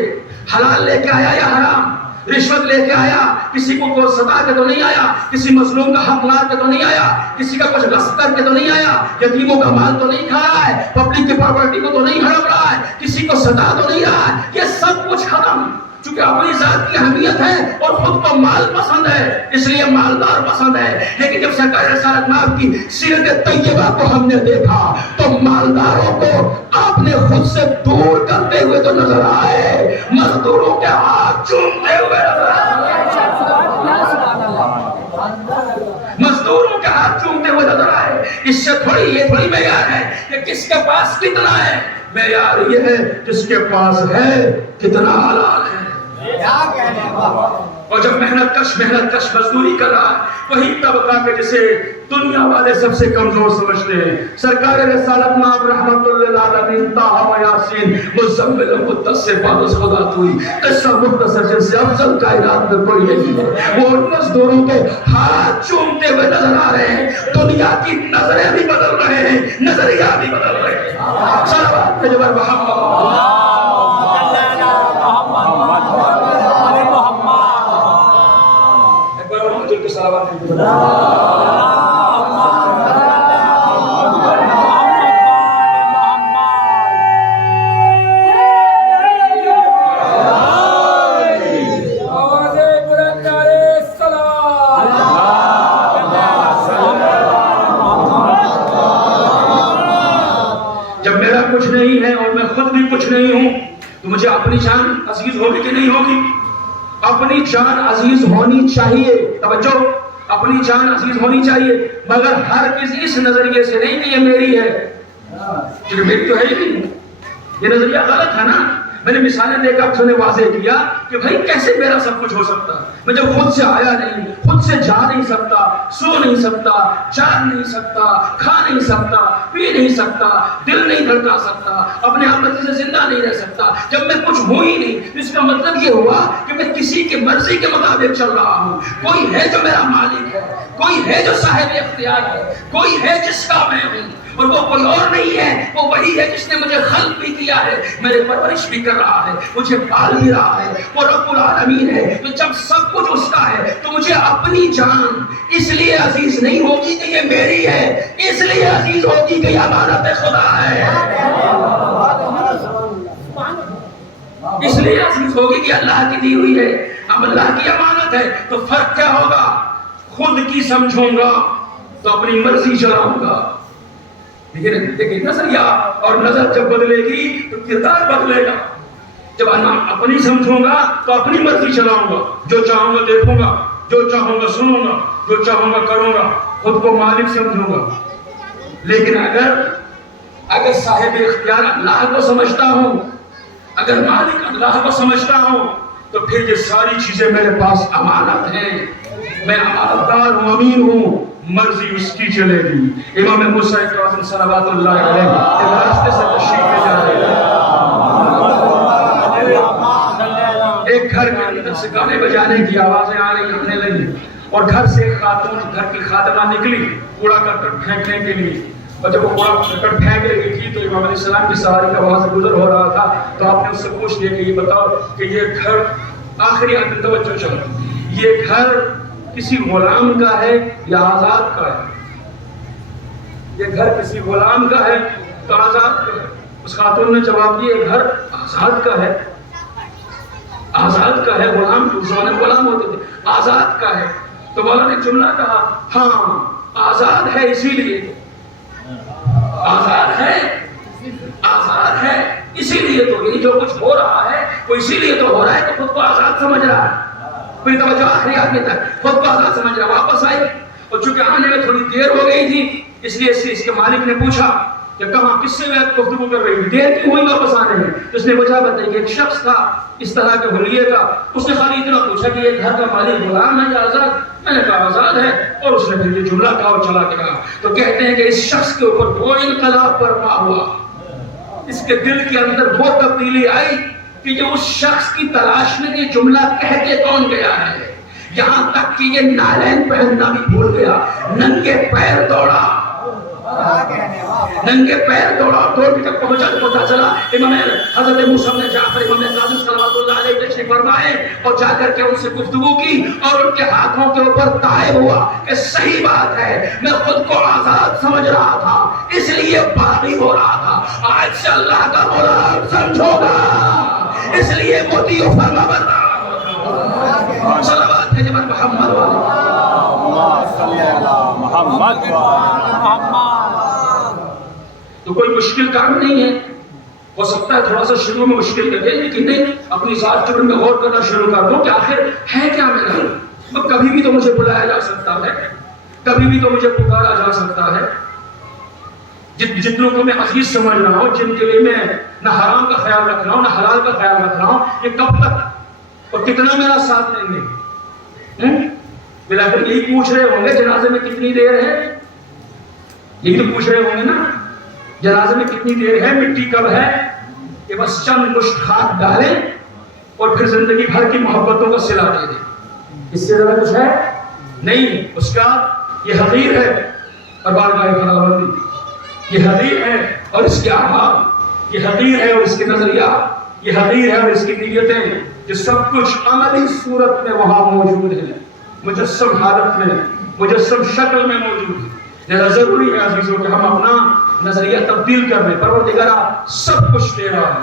حلال لے کے آیا یا حرام، رشوت لے کے آیا، کسی کو ستا کے تو نہیں آیا، کسی مظلوم کا حق مار کے تو نہیں آیا، کسی کا کچھ غصب کر کے تو نہیں آیا، یتیموں کا مال تو نہیں کھا رہا ہے، پبلک کی پراپرٹی کو تو نہیں ہڑپ رہا ہے، کسی کو ستا تو نہیں رہا ہے۔ یہ سب کچھ ختم، چونکہ اپنی ذات کی اہمیت ہے اور خود کو مال پسند ہے، اس لیے مالدار پسند ہے۔ لیکن جب سرکار رسالت میں آپ کی سیرت طیبہ کو ہم نے دیکھا تو مالداروں کو آپ نے خود سے دور کرتے ہوئے تو نظر آئے، مزدوروں کے ہاتھ چومتے ہوئے نظر آئے، مزدوروں کے ہاتھ چومتے ہوئے نظر آئے۔ اس سے یہ تھوڑی معیار ہے کہ کس کے پاس کتنا ہے، معیار یہ ہے جس کے پاس ہے کتنا حلال ہے۔ اور جب محنت کش مزدوری کر رہا ہے، وہی طبقہ کے جسے دنیا والے سب سے کمزور سمجھتے ہیں، سرکار رسالت میں رحمت للعالمین طٰہٰ و یاسین مزمل و مدثر بعد از خدا توئی، قصہ مختصر جن سے افضل کائنات میں کوئی نہیں ہے۔ وہ ان مزدوروں کے ہاتھ چومتے ہوئے نظر آ رہے ہیں، دنیا کی نظریں بھی بدل رہے ہیں، نظریہ بھی بدل رہے ہیں۔ صلوات پہ جبر محمد جب میرا کچھ نہیں ہے اور میں خود بھی کچھ نہیں ہوں تو مجھے اپنی جان عزیز ہوگی کہ نہیں ہوگی؟ اپنی جان عزیز ہونی چاہیے، توجہ، اپنی جان عزیز ہونی چاہیے، مگر ہر کسی اس نظریے سے نہیں کہ یہ میری ہے، کیونکہ میری تو ہے ہی نہیں، یہ نظریہ غلط ہے نا۔ میں نے مثالیں دے کر نے واضح کیا کہ بھائی کیسے میرا سب کچھ ہو سکتا ہے، میں جب خود سے آیا نہیں، خود سے جا نہیں سکتا، سو نہیں سکتا، چار نہیں سکتا، کھا نہیں سکتا، پی نہیں سکتا، دل نہیں دھڑکا سکتا، اپنے آپ سے زندہ نہیں رہ سکتا، جب میں کچھ ہوں ہی نہیں، اس کا مطلب یہ ہوا کہ میں کسی کی مرضی کے مطابق چل رہا ہوں۔ کوئی ہے جو میرا مالک ہے، کوئی ہے جو صاحب اختیار ہے، کوئی ہے جس کا میں ہوں، اور وہ کوئی اور نہیں ہے، وہ وہی ہے جس نے مجھے خلق بھی کیا ہے، میرے پرورش بھی کر رہا ہے، مجھے پال بھی رہا ہے، وہ رب العالمین ہے۔ تو جب سب کچھ اس کا ہے تو مجھے اپنی جان اس لیے عزیز نہیں ہوگی کہ یہ میری ہے، اس لیے عزیز ہوگی کہ یہ امانت خدا ہے، اس لیے عزیز ہوگی کہ اللہ کی دی ہوئی ہے، اب اللہ کی امانت ہے۔ تو فرق کیا ہوگا؟ خود کی سمجھوں گا تو اپنی مرضی چلاؤں گا، دیکھیں نظریہ اور نظر جب بدلے گی تو کردار بدلے گا۔ جب اپنی سمجھوں گا تو اپنی مرضی چلاؤں گا، جو چاہوں گا دیکھوں گا، جو چاہوں گا سنوں گا، جو چاہوں گا کروں گا، خود کو مالک سمجھوں گا۔ لیکن اگر صاحب اختیار اللہ کو سمجھتا ہوں، اگر مالک اللہ کو سمجھتا ہوں، تو پھر یہ ساری چیزیں میرے پاس امانت ہیں، میں امانتدار ہوں، امین ہوں، مرضی اس کی چلے گی۔ امام موسیٰ کاظم صلوات اللہ علیہ ایک راستے سے تشریف لے جا رہے ہیں، ایک گھر کے اندر سے گانے بجانے کی آوازیں آ رہی آنے لگی، اور گھر سے ایک خاتون گھر کی خادمہ نکلی کوڑا کرکٹ پھینکنے کے لیے، اور جب وہ کوڑا کرکٹ پھینک رہی تھی تو امام علیہ السلام کی سواری کا وہاں سے گزر ہو رہا تھا، تو آپ نے اس سے پوچھ لیا کہ یہ بتاؤ کہ یہ گھر، آخری آدمی توجہ چلو، یہ گھر کسی غلام کا ہے یا آزاد کا ہے؟ یہ گھر کسی غلام کا ہے تو آزاد کا ہے۔ اس خاتون نے جواب دیا یہ گھر آزاد کا ہے، آزاد کا ہے، غلام اس زمانے غلام ہوتے تھے، آزاد کا ہے۔ تو مولا نے جملہ کہا، ہاں آزاد ہے، اسی لیے آزاد ہے، آزاد ہے اسی لیے تو یہ جو کچھ ہو رہا ہے وہ اسی لیے تو ہو رہا ہے کہ خود کو آزاد سمجھ رہا ہے۔ پھر توجہ آخری آدمی تک، خود کو آزاد سمجھ رہا، واپس آئی، اور چونکہ آنے میں تھوڑی دیر ہو گئی تھی اس لیے اس کے مالک نے پوچھا کہ کہاں کس سے میں گفتگو کر رہی ہوں، دیر کیوں ہوئی واپس آنے میں؟ اس نے وجہ بتائی کہ ایک شخص تھا اس طرح کے حلیے کا، اس نے خالی اتنا پوچھا کہ یہ گھر کا مالک غلام ہے یا آزاد؟ میں نے کہا آزاد ہے، اور اس نے پھر یہ جملہ کہا اور چلا گیا۔ تو کہتے ہیں کہ اس شخص کے اوپر وہ انقلاب برپا ہوا، اس کے دل کے اندر وہ تبدیلی آئی کہ یہ اس شخص کی تلاش میں یہ جملہ کہہ کے کون گیا ہے، یہاں تک کہ یہ نالین پہننا بھی بھول گیا، ننگے پیر دوڑا، ننگے پیر دوڑا، دوڑ کے تک پہنچا تو پتہ چلا امام حضرت موسیٰ نے جعفر امام کاظم صلوات اللہ علیہ تشریف فرمائے، اور جا کر کے ان سے گفتگو کی اور ان کے ہاتھوں کے اوپر طائب ہوا کہ صحیح بات ہے، میں خود کو آزاد سمجھ رہا تھا اس لیے باغی ہو رہا تھا، آج سے اللہ کا غلام سمجھو گا اس لیے موتی و فرما بردار ہوگا۔ صلوات ہے جب محمد محمد تو کوئی مشکل کام نہیں ہے، ہو سکتا ہے تھوڑا سا شروع میں مشکل لگے لیکن نہیں، اپنی ذات کے بارے میں غور کرنا شروع کر دو کہ آخر ہے کیا میرا، کبھی بھی تو مجھے بلایا جا سکتا ہے، کبھی بھی تو مجھے پکارا جا سکتا ہے۔ جتنوں کو میں عزیز سمجھ رہا ہوں، جن کے لیے میں نہ حرام کا خیال رکھ رہا ہوں نہ حلال کا خیال رکھ رہا ہوں، یہ کب تک اور کتنا میرا ساتھ دیں گے؟ بلا کر یہی پوچھ رہے ہوں گے جنازے میں کتنی دیر ہے، یہی تو پوچھ رہے ہوں گے نا، جنازے میں کتنی دیر ہے، مٹی کب ہے، کہ بس چند مشت خاک ڈالیں اور پھر زندگی بھر کی محبتوں کو صلہ دے دیں، اس سے زیادہ کچھ ہے نہیں۔ اس کا یہ حقیر ہے اور بارگاہ خداوندی، یہ حقیر ہے اور اس کے اعمال، یہ حقیر ہے اور اس کے نظریات، یہ حقیر ہے اور اس کی نیتیں، جو سب کچھ عملی صورت میں وہاں موجود ہے، مجسم حالت میں مجسم شکل میں موجود ہے. لہذا ضروری ہے عزیزوں کہ ہم اپنا نظریہ تبدیل کر لیں. پروردگارا سب کچھ تیرا ہے،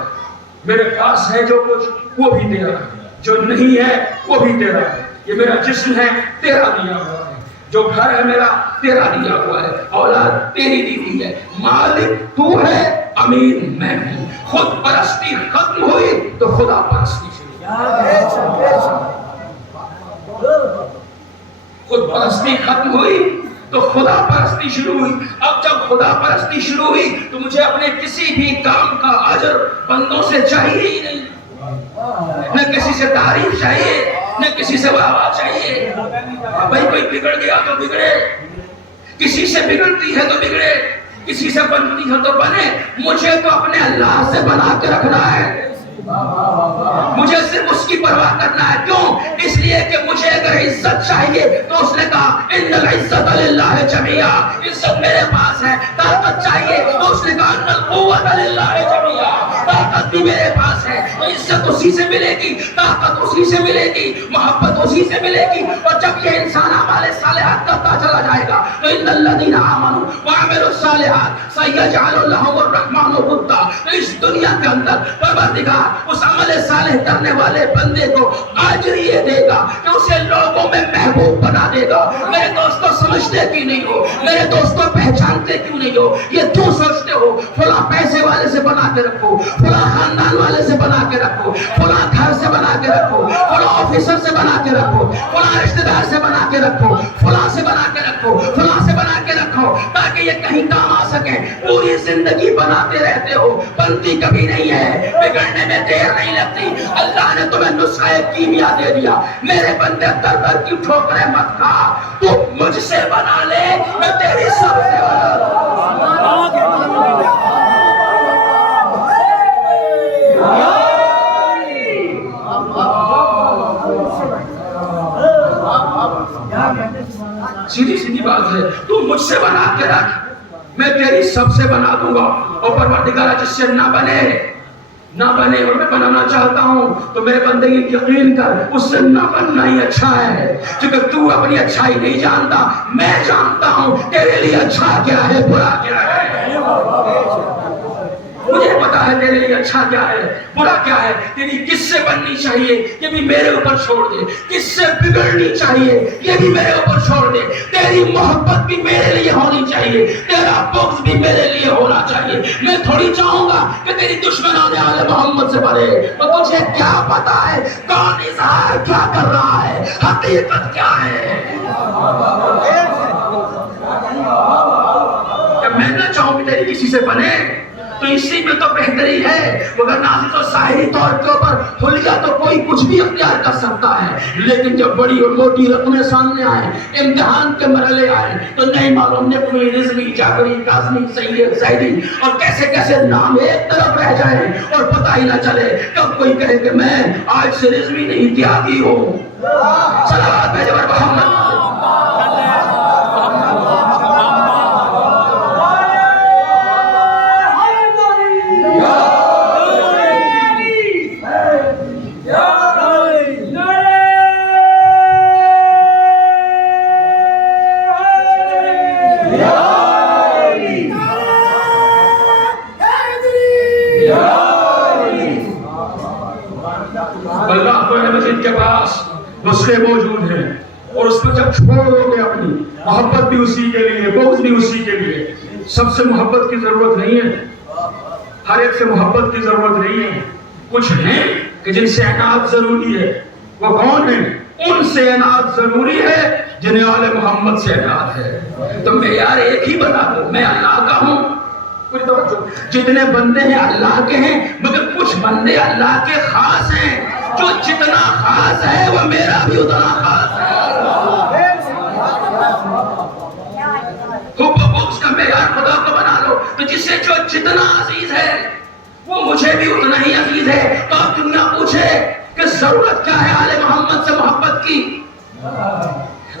میرے پاس ہے جو کچھ وہ بھی تیرا ہے، جو نہیں ہے وہ بھی تیرا ہے. یہ میرا جسم ہے تیرا دیا ہوا ہے، جو گھر ہے میرا تیرا دیا ہوا ہے، اولاد تیری دی ہوئی ہے. مالک تو ہے، امیر میں ہوں. خود پرستی ختم ہوئی تو خدا پرستی خود پرستی ختم ہوئی تو خدا پرستی شروع ہوئی. اب جب خدا پرستی شروع ہوئی تو مجھے اپنے کسی بھی کام کا اجر بندوں سے چاہیے ہی نہیں. نہ کسی سے تعریف چاہیے، نہ کسی سے واہ چاہیے. بھائی کوئی بگڑ گیا تو بگڑے، کسی سے بگڑتی ہے تو بگڑے، کسی سے بنتی ہے تو بنے. مجھے تو اپنے اللہ سے بنا کے رکھنا ہے. مجھے صرف اس کی پرواہ کرنا ہے. کیوں؟ اس لیے کہ مجھے اگر عزت چاہیے تو اس نے کہا ان العزت للہ جمیعا، عزت میرے پاس ہے. طاقت چاہیے تو اس نے کہا ان القوت للہ جمیعا، طاقت بھی میرے پاس ہے. تو عزت اسی سے ملے گی، طاقت اسی سے ملے گی، محبت اسی سے ملے گی. اور جب یہ انسان اعمال صالحات کرتا چلا جائے گا تو ان الذین آمنوا وعملوا الصالحات سیجعل لهم الرحمن ودا. اس دنیا کے اندر پروردگار اس عمل صالح کرنے والے بندے کو اجر یہ دے گا کہ اسے لوگوں میں محبوب بنا دے گا. میرے دوستوں سمجھتے کیوں نہیں ہو؟ میرے دوستوں پہچانتے کیوں نہیں ہو؟ یہ کیوں سوچتے ہو فلاں پیسے والے سے بنا کے رکھو، فلاں خاندان والے سے بنا کے رکھو، فلاں گھر سے بنا کے رکھو، فلاں آفیسر سے بنا کے رکھو، فلاں رشتہ دار سے بنا کے رکھو، فلاں سے بنا کے رکھو، فلاں سے بنا کے رکھو تاکہ یہ کہیں کام آ سکے. پوری زندگی بناتے رہتے ہو، بنتی کبھی نہیں ہے، بگڑنے میں دیر نہیں لگتی. اللہ نے تمہیں نسخہ کیمیا دے دیا. میرے بندے در در کی ٹھوکریں مت کھا، تو مجھ سے بنا لے، میں تیری سب سے بنا لوں. سیدھی سیدھی بات ہے، تو مجھ سے بنا کے رکھ، میں تیری سب سے بنا دوں گا. اور پروردگار جس سے نہ بنے اور میں بنانا چاہتا ہوں تو میرے بندے کی یقین کر، اس سے نہ بننا ہی اچھا ہے. کیونکہ تو اپنی اچھائی نہیں جانتا، میں جانتا ہوں تیرے لیے اچھا کیا ہے، برا کیا ہے. مجھے پتا ہے تیرے لیے اچھا کیا ہے، برا کیا ہے. تیری کس سے بننی چاہیے یہ بھی میرے اوپر چھوڑ دے، کس سے بگڑنی چاہیے یہ بھی میرے اوپر چھوڑ دے. تیری محبت بھی میرے لیے ہونی چاہیے، تیرا بغض بھی میرے لیے ہونا چاہیے. میں تھوڑی چاہوں گا کہ تیری دشمنان آل محمد سے بڑھے. اور تجھے کیا پتا ہے کون اظہار کیا کر رہا ہے، حقیقت کیا ہے. کہ میں نہ چاہوں کہ تیری کسی سے بنے تو اسی میں تو بہتری ہے. مگر نازل و ظاہری طور کے اوپر حلیہ تو کوئی کچھ بھی اختیار کر سکتا ہے، لیکن جب بڑی اور موٹی رقمیں سامنے آئے، امتحان کے مرحلے آئے تو نہیں معلوم نقوی، رضوی، جعفری، کاظمی، سید، زیدی اور کیسے کیسے نام ایک طرف رہ جائیں اور پتہ ہی نہ چلے کب کوئی کہے کہ میں آج سے رضوی نہیں تیاگی ہوں. صلوات بھیجو محمد. نسخے موجود ہیں اور اس پر جب چھوڑ دو گے اپنی محبت بھی اسی کے لیے، بغض بھی اسی کے لیے. سب سے محبت کی ضرورت نہیں ہے، ہر ایک سے محبت کی ضرورت نہیں ہے. کچھ ہیں کہ جن سے عنایت ضروری ہے. وہ کون ہیں؟ ان سے عنایت ضروری ہے جنہیں آل محمد سے عنایت ہے. تو معیار ایک ہی بتا دو، میں اللہ کا ہوں. جتنے بندے ہیں اللہ کے ہیں، مگر کچھ بندے اللہ کے خاص ہیں. جو جتنا خاص ہے وہ میرا بھی اتنا خاص ہے. حب و بغض کا معیار خدا کو بنا لو تو جس سے جو جتنا عزیز ہے وہ مجھے بھی اتنا ہی عزیز ہے. تو اب دنیا پوچھے کہ ضرورت کیا ہے آل محمد سے محبت کی،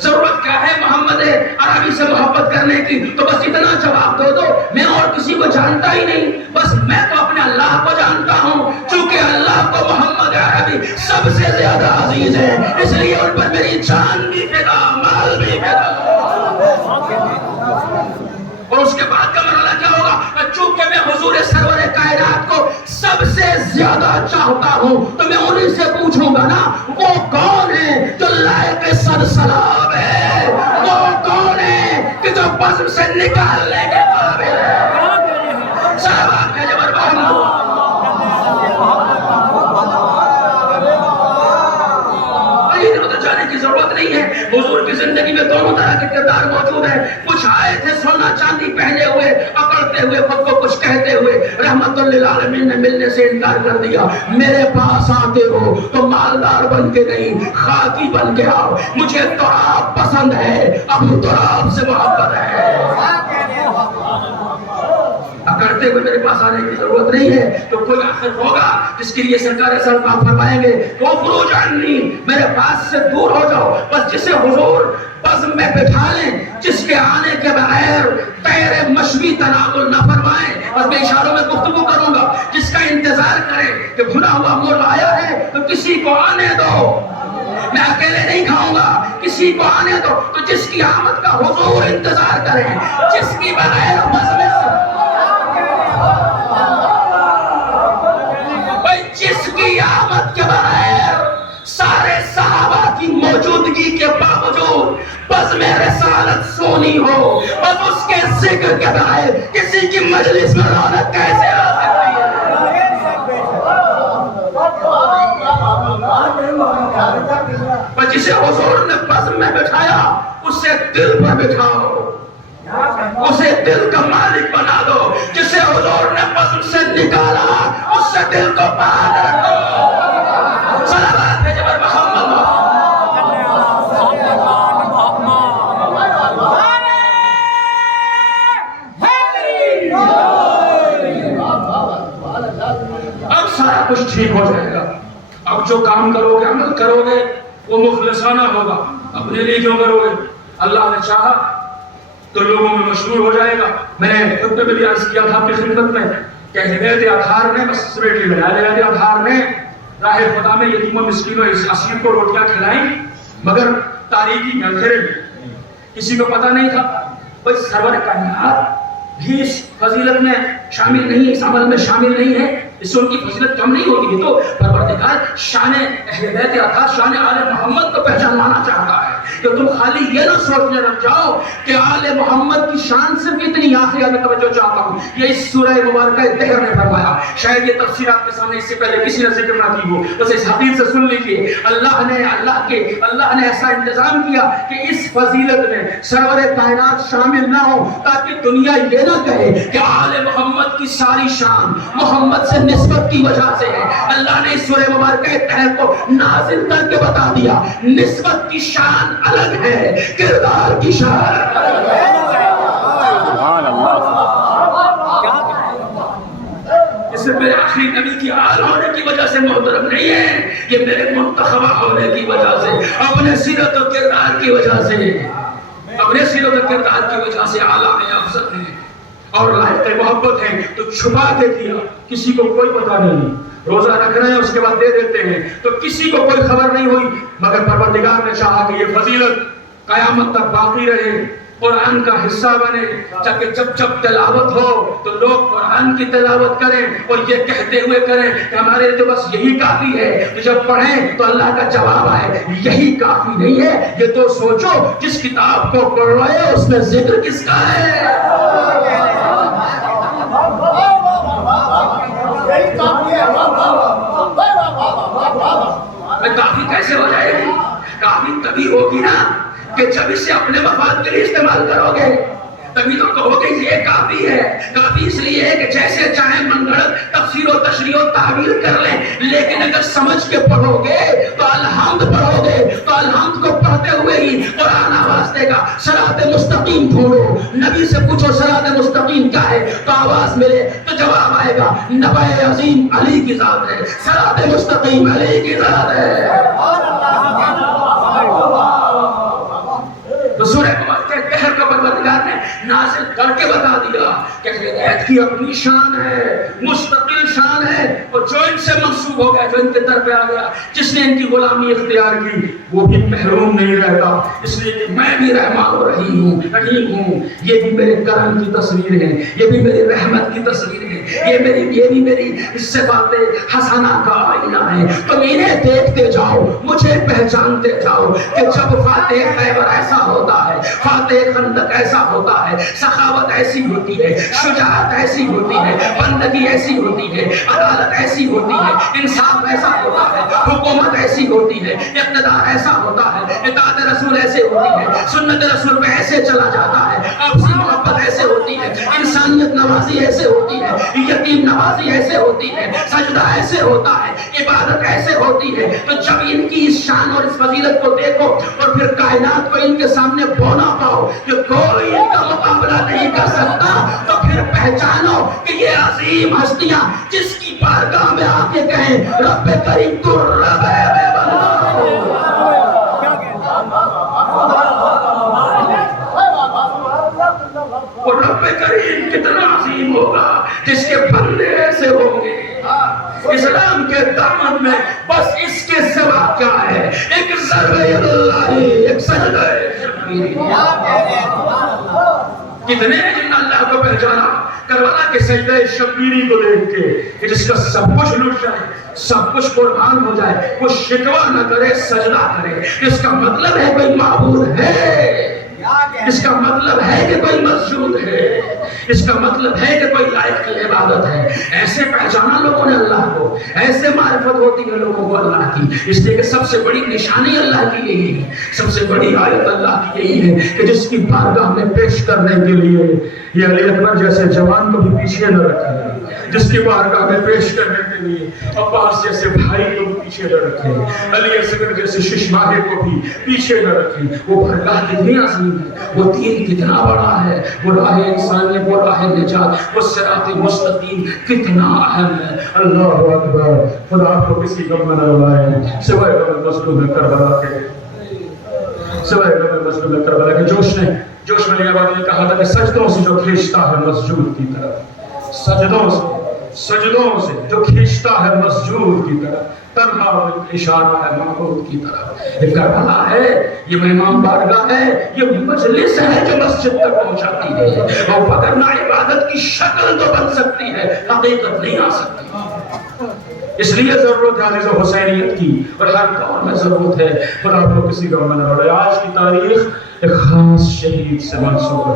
ضرورت کیا ہے محمد عربی سے محبت کرنے کی، تو بس اتنا جواب دو میں اور کسی کو جانتا ہی نہیں، بس میں تو اپنے اللہ کو جانتا ہوں. چونکہ اللہ کو محمد عربی سب سے زیادہ عزیز ہے، اس لیے ان پر میری جان بھی فدا، مال بھی فدا. اس کے بعد کا مرحلہ کیا ہوگا؟ چونکہ میں حضور سرور کائنات کو سب سے زیادہ چاہتا ہوں تو میں انہیں سے پوچھوں گا نا وہ کون ہے جو لائق صد سلام ہے، وہ کون ہے کہ جو بزم سے نکالنے کے قابل ہے؟ صلوات ہے جبر محمد۔ جانے کی ضرورت نہیں ہے، حضور کی زندگی میں دونوں طرح کے کردار موجود ہیں۔ کچھ آئے تھے سونا چاندی پہنے ہوئے، اکڑتے ہوئے، خود کو کچھ کہتے ہوئے، رحمت للعالمین نے ملنے سے انکار کر دیا۔ میرے پاس آتے ہو تو مالدار بن کے نہیں، خاکی بن کے آؤ، مجھے تو آپ پسند ہے، اب تو آپ سے محبت ہے۔ اکڑتے ہوئے میرے پاس آنے کی ضرورت نہیں ہے۔ تو کوئی آخر ہوگا جس کے لیے سرکار سلام فرمائیں گے تو خروج عنی، میرے پاس سے دور ہو جاؤ۔ بس جسے حضور بزم میں بٹھا لیں، جس کے آنے کے بغیر غیر مشوی تناول نہ فرمائیں، اور میں اشاروں میں گفتگو کروں گا، جس کا انتظار کریں کہ بھنا ہوا مرغ آیا ہے تو کسی کو آنے دو، میں اکیلے نہیں کھاؤں گا، کسی کو آنے دو۔ تو جس کی آمد کا حضور انتظار کریں، جس کی بغیر بزم جس کی آمد کے بغیر سارے صحابہ کی موجودگی کے باوجود بزم رسالت سونی ہو، بس اس کے ذکر کے بغیر کسی کی مجلس میں رونق کیسے آ سکتی ہے؟ بس جسے حضور نے بزم میں بٹھایا اسے دل پر بٹھاؤ، اسے دل کا مالک بنا دو۔ جسے حضور نے بزم سے نکالا اس سے دل کو باہر رکھو۔ صلوات ہے جبر محمد۔ اب سارا کچھ ٹھیک ہو جائے گا۔ اب جو کام کرو گے، عمل کرو گے، وہ مخلصانہ ہوگا۔ اپنے لیے کیوں کرو گے؟ اللہ نے چاہا تو لوگوں میں مشہور ہو جائے گا۔ میں نے خطبے میں بھی عرض کیا تھا اپنی خدمت میں کہ ہدایت اطہار نے بس بیٹی بنایا، ہدایت اطہار نے راہ خدا میں یتیموں مسکینوں اسیر کو روٹیاں کھلائیں، مگر تاریکی میں اندھیرے میں کسی کو پتہ نہیں تھا۔ بس سرور کائنات بھی اس فضیلت میں شامل نہیں، اس عمل میں شامل نہیں ہے، اس سے ان کی فضیلت کم نہیں ہوتی ہے۔ تو پروردگار شان ہدایت اطہار، شان آل محمد کو پہچانوانا چاہتا ہے کہ تم خالی یہ نہ سوچنے لگ جاؤ کہ آل محمد کی شان صرف اتنی آخری میں توجہ چاہتا ہوں۔ یہ اس سورہ مبارکہ دہر نے فرمایا، شاید یہ تفسیر آپ کے سامنے اس سے پہلے کسی نے ذکر نہ کی ہو، بس اس حدیث سے سن لیجیے۔ اللہ نے ایسا انتظام کیا کہ اس فضیلت میں سرور کائنات شامل نہ ہو، تاکہ دنیا یہ نہ کہے کہ آل محمد کی ساری شان محمد سے نسبت کی وجہ سے ہے۔ اللہ نے اس سورہ مبارکہ دہر کو نازل کر کے بتا دیا نسبت کی شان الگ ہے، کردار کی شان الگ ہے۔ سبحان اللہ۔ اس سے میرے آخری نبی کی آل ہونے کی وجہ سے محترم نہیں ہے، یہ میرے منتخبہ ہونے کی وجہ سے، اپنے سیرت و کردار کی وجہ سے، اپنے سیرت و کردار کی وجہ سے اعلیٰ میں افضل ہیں اور لائق محبت ہیں۔ تو چھپا کے کیا، کسی کو کوئی پتہ نہیں، روزہ رکھ رہے ہیں اس کے بعد دے دیتے ہیں تو کسی کو کوئی خبر نہیں ہوئی، مگر پروردگار نے چاہا کہ یہ فضیلت قیامت تک باقی رہے، قرآن کا حصہ بنے، تاکہ جب تلاوت ہو تو لوگ قرآن کی تلاوت کریں اور یہ کہتے ہوئے کریں کہ ہمارے لیے تو بس یہی کافی ہے۔ تو جب پڑھیں تو اللہ کا جواب آئے یہی کافی نہیں ہے، یہ تو سوچو جس کتاب کو پڑھ رہے ہو اس میں ذکر کس کا ہے؟ کافی کیسے ہو جائے گی؟ کافی تبھی ہوگی نا کہ جب اسے اپنے مفاد کے لیے استعمال کرو گے، تبھی تو کہو گے یہ کافی ہے۔ کافی اس لیے ہے کہ جیسے چاہے من گھڑت تفسیر و تشریح و تعبیر کر لیں، لیکن اگر سمجھ کے پڑھو گے تو الحمد پڑھو گے تو الحمد کو پڑھتے ہوئے ہی قرآن آواز دے گا صراط مستقیم ڈھونڈو، نبی سے پوچھو صراط مستقیم کیا ہے تو آواز ملے تو جواب آئے گا نبع عظیم علی کی ذات ہے، صراط مستقیم علی کی ذات ہے۔ تو سورہ مبارکہ دہر کا پروردگار نے نازل کر کے بتا دیا کہ ہدایت کی اپنی شان ہے، مستقل شان ہے اور جو ان سے منسوب ہو گیا، جو ان کے در پہ آ گیا، جس نے ان کی غلامی اختیار کی، وہ بھی محروم نہیں رہتا، اس لیے کہ میں بھی رحمان و رحیم ہوں۔ یہ بھی میرے کرم کی تصویر ہے، یہ بھی میری رحمت کی تصویر ہے، یہ بھی میری صفات حسنہ کا آئینہ ہے۔ تم انہیں دیکھتے جاؤ، مجھے پہچانتے جاؤ کہ جب فاتح خیبر ایسا ہوتا ہے، فاتح خندق ایسا ہوتا ہے، سخاوت ایسی ہوتی ہے، شجاعت ایسی ہوتی ہے، بندگی ایسی ہوتی ہے، عدالت ایسی ہوتی ہے، انصاف ایسا ہوتا ہے، حکومت ایسی ہوتی ہے، اقتدار ایسا ہوتا ہے، اطاعت رسول ایسے ہوتی ہے، سنت رسول پہ ایسے چلا جاتا ہے، آپسی محبت ایسے ہوتی ہے، انسانیت نوازی ایسے ہوتی ہے، یتیم نوازی ایسے ہوتی ہے، سجدہ ایسے ہوتا ہے، عبادت ایسے ہوتی ہے۔ تو جب ان کی اس شان اور اس فضیلت کو دیکھو اور پھر کائنات کو ان کے سامنے بونا پاؤ کہ کوئی ان کا مقابلہ نہیں کر سکتا، تو پھر پہچانو کہ یہ عظیم ہستیاں جس کی بارگاہ میں آ کے کہیں رب کریم تو رب ہے بے بندہ، اور رب کریم کتنا عظیم ہوگا جس کے بندے ایسے ہوں گے۔ اسلام کے دامن میں بس اس کے سوا کیا ہے؟ ایک ضرب اللہ، ایک سجدہ شبیر۔ کتنے ہیں جن نے اللہ کو پہچانا کربلا کے سجدہ شبیری کو دیکھ کے کہ جس کا سب کچھ لٹ جائے، سب کچھ قربان ہو جائے، وہ شکوہ نہ کرے، سجدہ کرے۔ اس کا مطلب ہے کوئی معبود ہے، اس کا مطلب ہے کہ کوئی مسجود ہے، اس کا مطلب ہے کہ کوئی لائق کی عبادت ہے۔ ایسے پہچانا لوگوں نے اللہ کو، ایسے معرفت ہوتی ہے لوگوں کو اللہ کی۔ اس لیے کہ سب سے بڑی نشانی اللہ کی یہی ہے، سب سے بڑی آیت اللہ کی یہی ہے کہ جس کی بارگاہ میں پیش کرنے کے لیے یہ علی اکبر جیسے جوان کو بھی پیچھے نہ رکھے، جس کی بارگاہ میں پیش کرنے کے لیے عباس جیسے بھائی کو بھی پیچھے نہ رکھے، علی اصغر جیسے ششماہے کو بھی پیچھے نہ رکھے۔ وہ بارگاہ کتنی عظیم ہے، وہ دین کتنا بڑا ہے، وہ راہ انسانیت، وہ راہ نجات، وہ صراط مستقیم کتنا اہم ہے۔ اللہ اکبر۔ خدا آپ کو کسی غم میں نہ ڈالائے سوائے غم مظلوم کربلا کے، سوائے غم مظلوم کربلا کے۔ جوش میں لیابادی نے کہا تھا کہ سجدوں سے جو کھینچتا ہے مسجود کی طرف، سجدوں سے جو کھینچتا ہے مسجود کی طرف، تنہا اشارہ ہے معبود کی طرف۔ یہ کربلا ہے، یہ مہمان بارگاہ ہے، یہ مجلس ہے جو مسجد تک پہنچاتی ہے، اور وگرنہ عبادت کی شکل تو بن سکتی ہے، حقیقت نہیں آ سکتی۔ اس لیے ضرورت ہے عزیز و حسینیت کی، اور ہر دور میں ضرورت ہے۔ خدا آپ کو کسی غم میں نہ ڈالے۔ آج کی تاریخ ایک خاص شہید سے منسوب ہے۔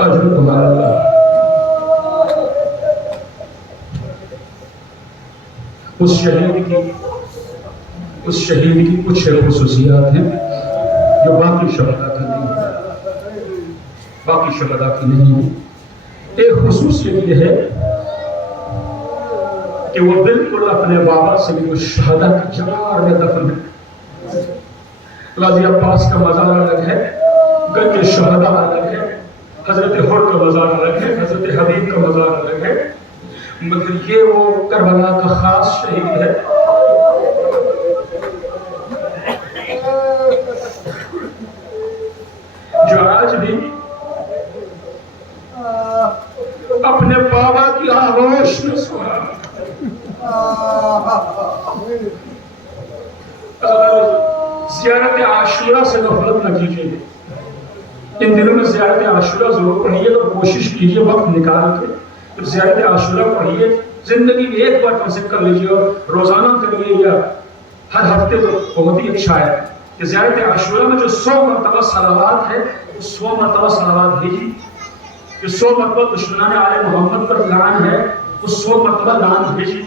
اجر تمہارا اللہ۔ اس شہید کی کچھ خصوصیات ہیں جو باقی شہداء کی نہیں ہیں۔ ایک خصوصیت یہ ہے کہ وہ بالکل اپنے بابا سے بھی شہداء کی جوار میں دفن ہے۔ غازی عباس کا مزار الگ ہے، گنج شہداء الگ ہے، حضرت حر کا مزار الگ ہے، حضرت حبیب کا مزار الگ ہے، مگر یہ وہ کربلا کا خاص شہید ہے جو آج بھی اپنے بابا کی آغوش میں سویا۔ زیارت عاشورہ سے غفلت نہ کیجیے، ان دنوں میں زیارت عاشورہ ضرور پڑھیے اور کوشش کیجیے وقت نکال کے جب زیارت عاشورہ پڑھیے، زندگی میں ایک بار کم کر لیجیے، اور روزانہ کریے یا ہر ہفتے تو بہت ہی اچھا ہے کہ زیارت عاشورہ میں جو 100 مرتبہ صلوات ہے، وہ 100 مرتبہ صلوات بھیجی، جو 100 مرتبہ دشمنان آل محمد پر لعن ہے، وہ 100 مرتبہ لعن بھیجی۔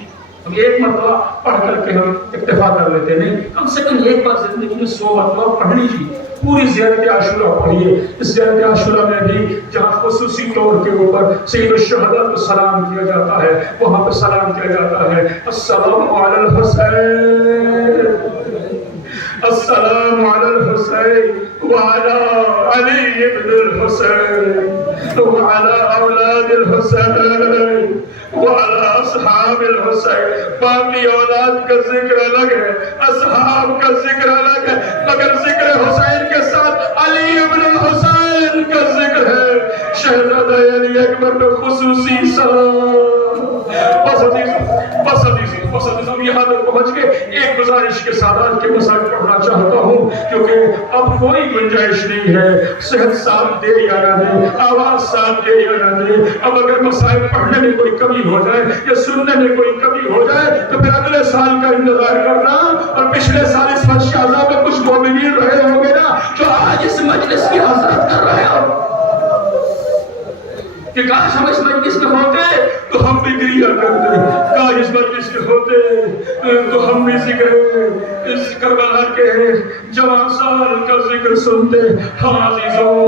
ہم ایک مرتبہ پڑھ کر کے ہم اکتفا کر لیتے نہیں، کم سے کم ایک بار زندگی میں 100 مرتبہ پڑھ لیجیے۔ پوری زیارت عاشورہ پڑھیے۔ اس زیارت عاشورہ میں بھی جہاں خصوصی طور کے اوپر سید الشہداء کو سلام کیا جاتا ہے، وہاں پہ سلام کیا جاتا ہے، السلام علی الحسین، السلام علی الحسین وعلی علی ابن الحسین وعلی اولاد الحسین وعلی اصحاب الحسین، باقی اولاد کا ذکر الگ ہے، اصحاب کا ذکر الگ ہے، مگر ذکر حسین کے ساتھ علی ابن حسین کا ذکر ہے۔ شہزادہ علی اکبر میں خصوصی سلام۔ بس عزیزوں یہاں تک پہنچ کے ایک گزارش کے سادات کے مسائل پڑھنا چاہتا ہوں، کیونکہ اب کوئی گنجائش نہیں ہے، صحت ساتھ دے یا نہ دے، آواز ساتھ دے یا نہ دے۔ اب اگر مسائل پڑھنے میں کوئی کمی ہو جائے یا سننے میں کوئی کمی ہو جائے تو پھر اگلے سال کا انتظار کرنا، اور پچھلے سال اس وقت شہزاد میں کچھ مومنین رہے ہوں گے نا جو آج اس مجلس کی حضرت کر رہے ہو کہ کاش ہم اس مجلس کے ہوتے تو ہم بھی گریہ کرتے، کاش اس مجلس کے ہوتے تو ہم بھی ذکر اس کربلا کے جوان سال کا ذکر سنتے۔ ہاں عزیزوں،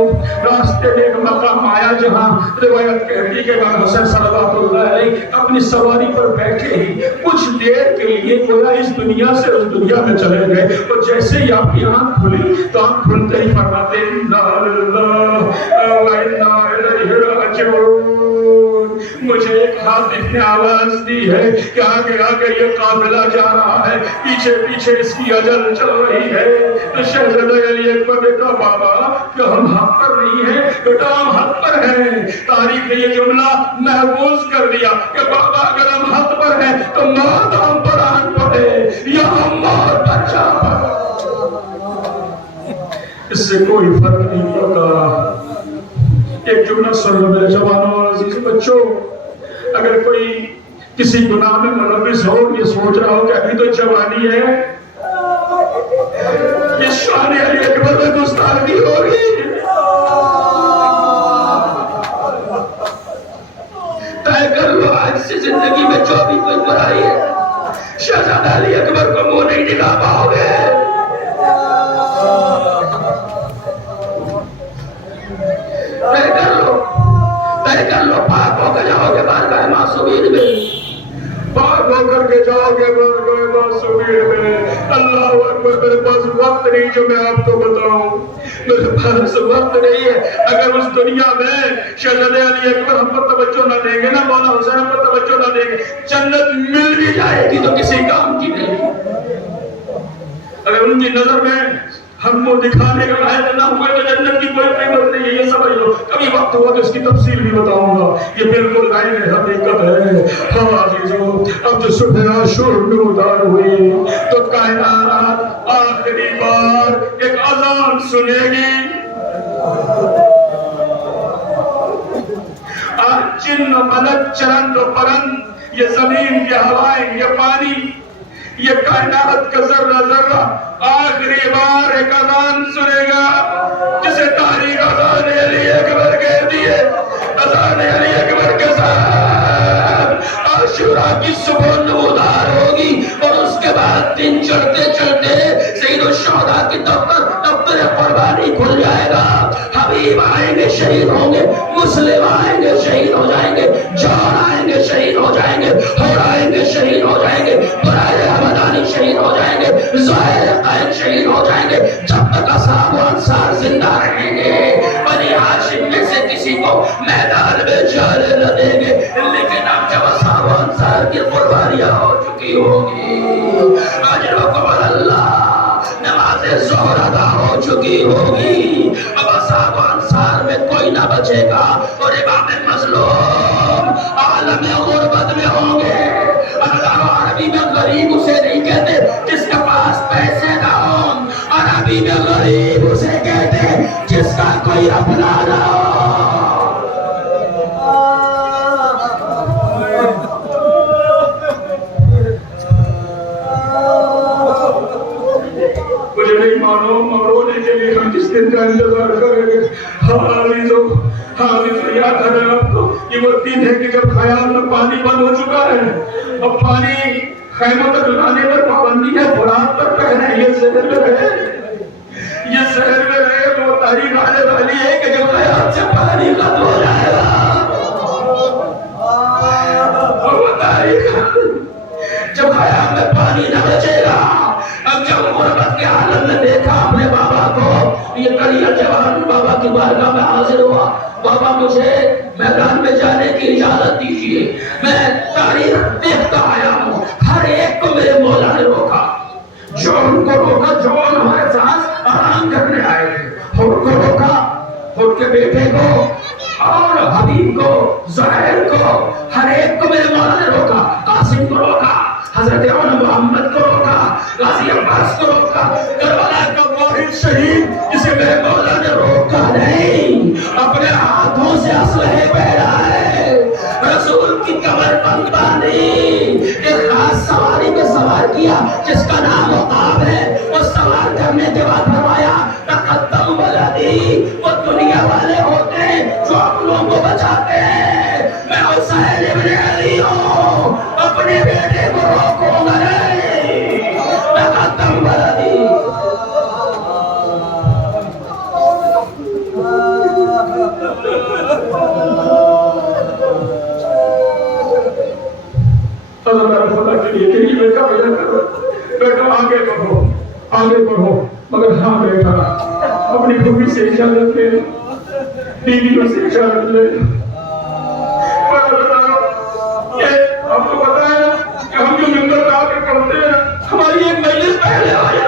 راستے میں ایک مقام آیا جہاں روایت کہتی کہ امام حسین صلوات اللہ علیہ اپنی سواری پر بیٹھے ہی کچھ دیر کے لیے گویا اس دنیا سے اس دنیا میں چلے گئے، اور جیسے ہی آپ کی آنکھ کھلی تو آنکھ کھلتے ہی فرماتے انا للہ و انا الیہ راجعون۔ مجھے ایک حاطف نے آواز دی ہے کہ آگے آگے یہ قافلہ جا رہا ہے، پیچھے پیچھے اس کی اجل چل رہی ہے۔ تو شہزادہ علی اکبر نے کہا بابا کہ ہم حق پر نہیں ہیں؟ بیٹا ہم حق پر ہیں۔ تاریخ نے یہ جملہ محفوظ کر دیا کہ بابا اگر ہم حق پر ہیں تو موت ہم پر آن پڑے یا ہم موت پر جا پڑے، اس سے کوئی فرق نہیں پڑتا۔ ایک جملہ سن لو میرے جوانوں اور عزیز بچوں، اگر کوئی کسی گناہ میں ملوث ہو، یہ سوچ رہا ہو کہ ابھی تو جوانی ہے، یہ شان علی اکبر میں گستاخی ہوگی، طے کر لو آج سے زندگی میں جو بھی کوئی برائی ہے شہزادہ علی اکبر کو منہ نہیں دکھا پاؤ گے۔ طے کر لو پاک ہو کے جاؤ گے بارگاہ معصومین میں، پاک ہو کر کے جاؤ گے بارگاہ معصومین میں۔ اللہ اکبر، میرے پاس وقت نہیں جو میں آپ کو بتاؤں، میرے پاس وقت نہیں ہے۔ اگر اس دنیا میں شہزادہ علی اکبر ہم پر توجہ نہ دیں گے نا، مولا حسین ہم پر توجہ نہ دیں گے، جنت مل بھی جائے گی تو کسی کام کی نہیں۔ اگر ان کی نظر میں ہم کو دکھانے کا لائق نہ ہوئے تو جنت کی کوئی قیمت نہیں ہے، یہ سمجھ لو۔ کبھی وقت ہوا تو اس کی تفصیل بھی بتاؤں گا، یہ بالکل عین حقیقت ہے۔ ہاں عزیزو، اب جو صبح عاشور نمودار ہوئی تو کائنات آخری بار ایک اذان سنے گی۔ آج جن و ملک، چرند و پرند، یہ زمین، یہ ہوائیں، یہ پانی، یہ کائنات کا ذرہ ذرہ آخری بار ایک اذان سنے گا، جسے تاریخ اذان علی اکبر کہتی ہے۔ اذان علی اکبر کے ساتھ عاشورہ کی صبح نمودار ہوگی، اور اس کے بعد دن چڑھتے چڑھتے سید الشہداء کی دفتر قربانی کھل جائے گا۔ حبیب آئیں گے شہید ہوں گے، مسلم آئیں گے شہید ہو جائیں گے، جون آئیں گے شہید ہو جائیں گے، ہور آئیں گے شہید ہو جائیں گے، برائے حمدانی شہید ہو جائیں گے، زہیر قائد شہید ہو جائیں گے۔ جب تک اصحاب و انصار زندہ رہیں گے بنی ہاشم میں سے کسی کو میدان میں جانے نہ دیں گے، لیکن اب جب اصحاب و انصار کی قربانیاں ہو چکی ہوگی، اجر و قبول اللہ، نماز ظہر ادا ہو چکی ہوگی، اب اصحاب و انصار میں کوئی نہ بچے گا، اور امام مظلوم عالم غربت میں ہوں گے۔ عربی میں غریب اسے نہیں کہتے جس کے پاس پیسے نہ ہوں، عربی میں غریب اسے کہتے جس کا کوئی اپنا نہ ہو۔ مجھے نہیں معلوم اور رونے کے لیے ہم کس دن کا انتظار کریں گے۔ حافظ یاد ہے آپ کو، یہ وہ دن ہے کہ جب خیال میں پانی بند ہو چکا ہے، اب پانی خیموں تک لانے پر پابندی ہے، برات پر پہنے، یہ شہر میں رہے، یہ شہر میں رہے تو وہ تاریخ آنے والی ہے کہ جب خیال سے پانی ختم ہو جائے گا، اور وہ تاریخ جب خیال میں پانی نہ بچے گا۔ اب جب غربت کے عالم نے دیکھا اپنے بابا کو یہ کڑیا جوان بابا کی بارگاہ میں حاضر ہوا. بابا مجھے میدان میں جانے کی اجازت دیجیے. میں تاریخ دیکھتا آیا ہوں, ہر ایک کو میرے مولا نے روکا. جون کو روکا, جون ہمارے ساتھ آرام کرنے آئے تھے. خود کو روکا, خود کے بیٹے کو اور حبیب کو, زہیر کو, ہر ایک کو میرے مولا نے روکا. قاسم کو روکا, حضرت محمد کو روکا, غازی عباس کو روکا. کربلا کا واحد شہید جسے میرے مولا نے روکا نہیں, اپنے ہاتھوں سے اسلحے پہنا ہے, رسول کی کمر بند باندھی, ایک خاص سواری پہ سوار کیا جس کا نام عقاب ہے. وہ سوار کرنے کے بعد فرمایا تقدم ولدی. وہ دنیا والے ہوتے ہیں جو اپنوں کو بچاتے ہیں, میں حسین ابن علی ہوں, اپنے بیٹے کو روکوں گا نہیں. تقدم ولدی. اللہ خدا کے لیے کہ بیٹا میرا کرو, بیٹا آگے بڑھو, آگے بڑھو. مگر ہاں بیٹا, اپنی بیوی سے اجازت لے, بیویوں سے اجازت لے. آپ کو پتا ہے کہ ہم جو ممبر پہ آ کے پڑھتے ہیں, ہماری ایک مجلس پہلے آیا.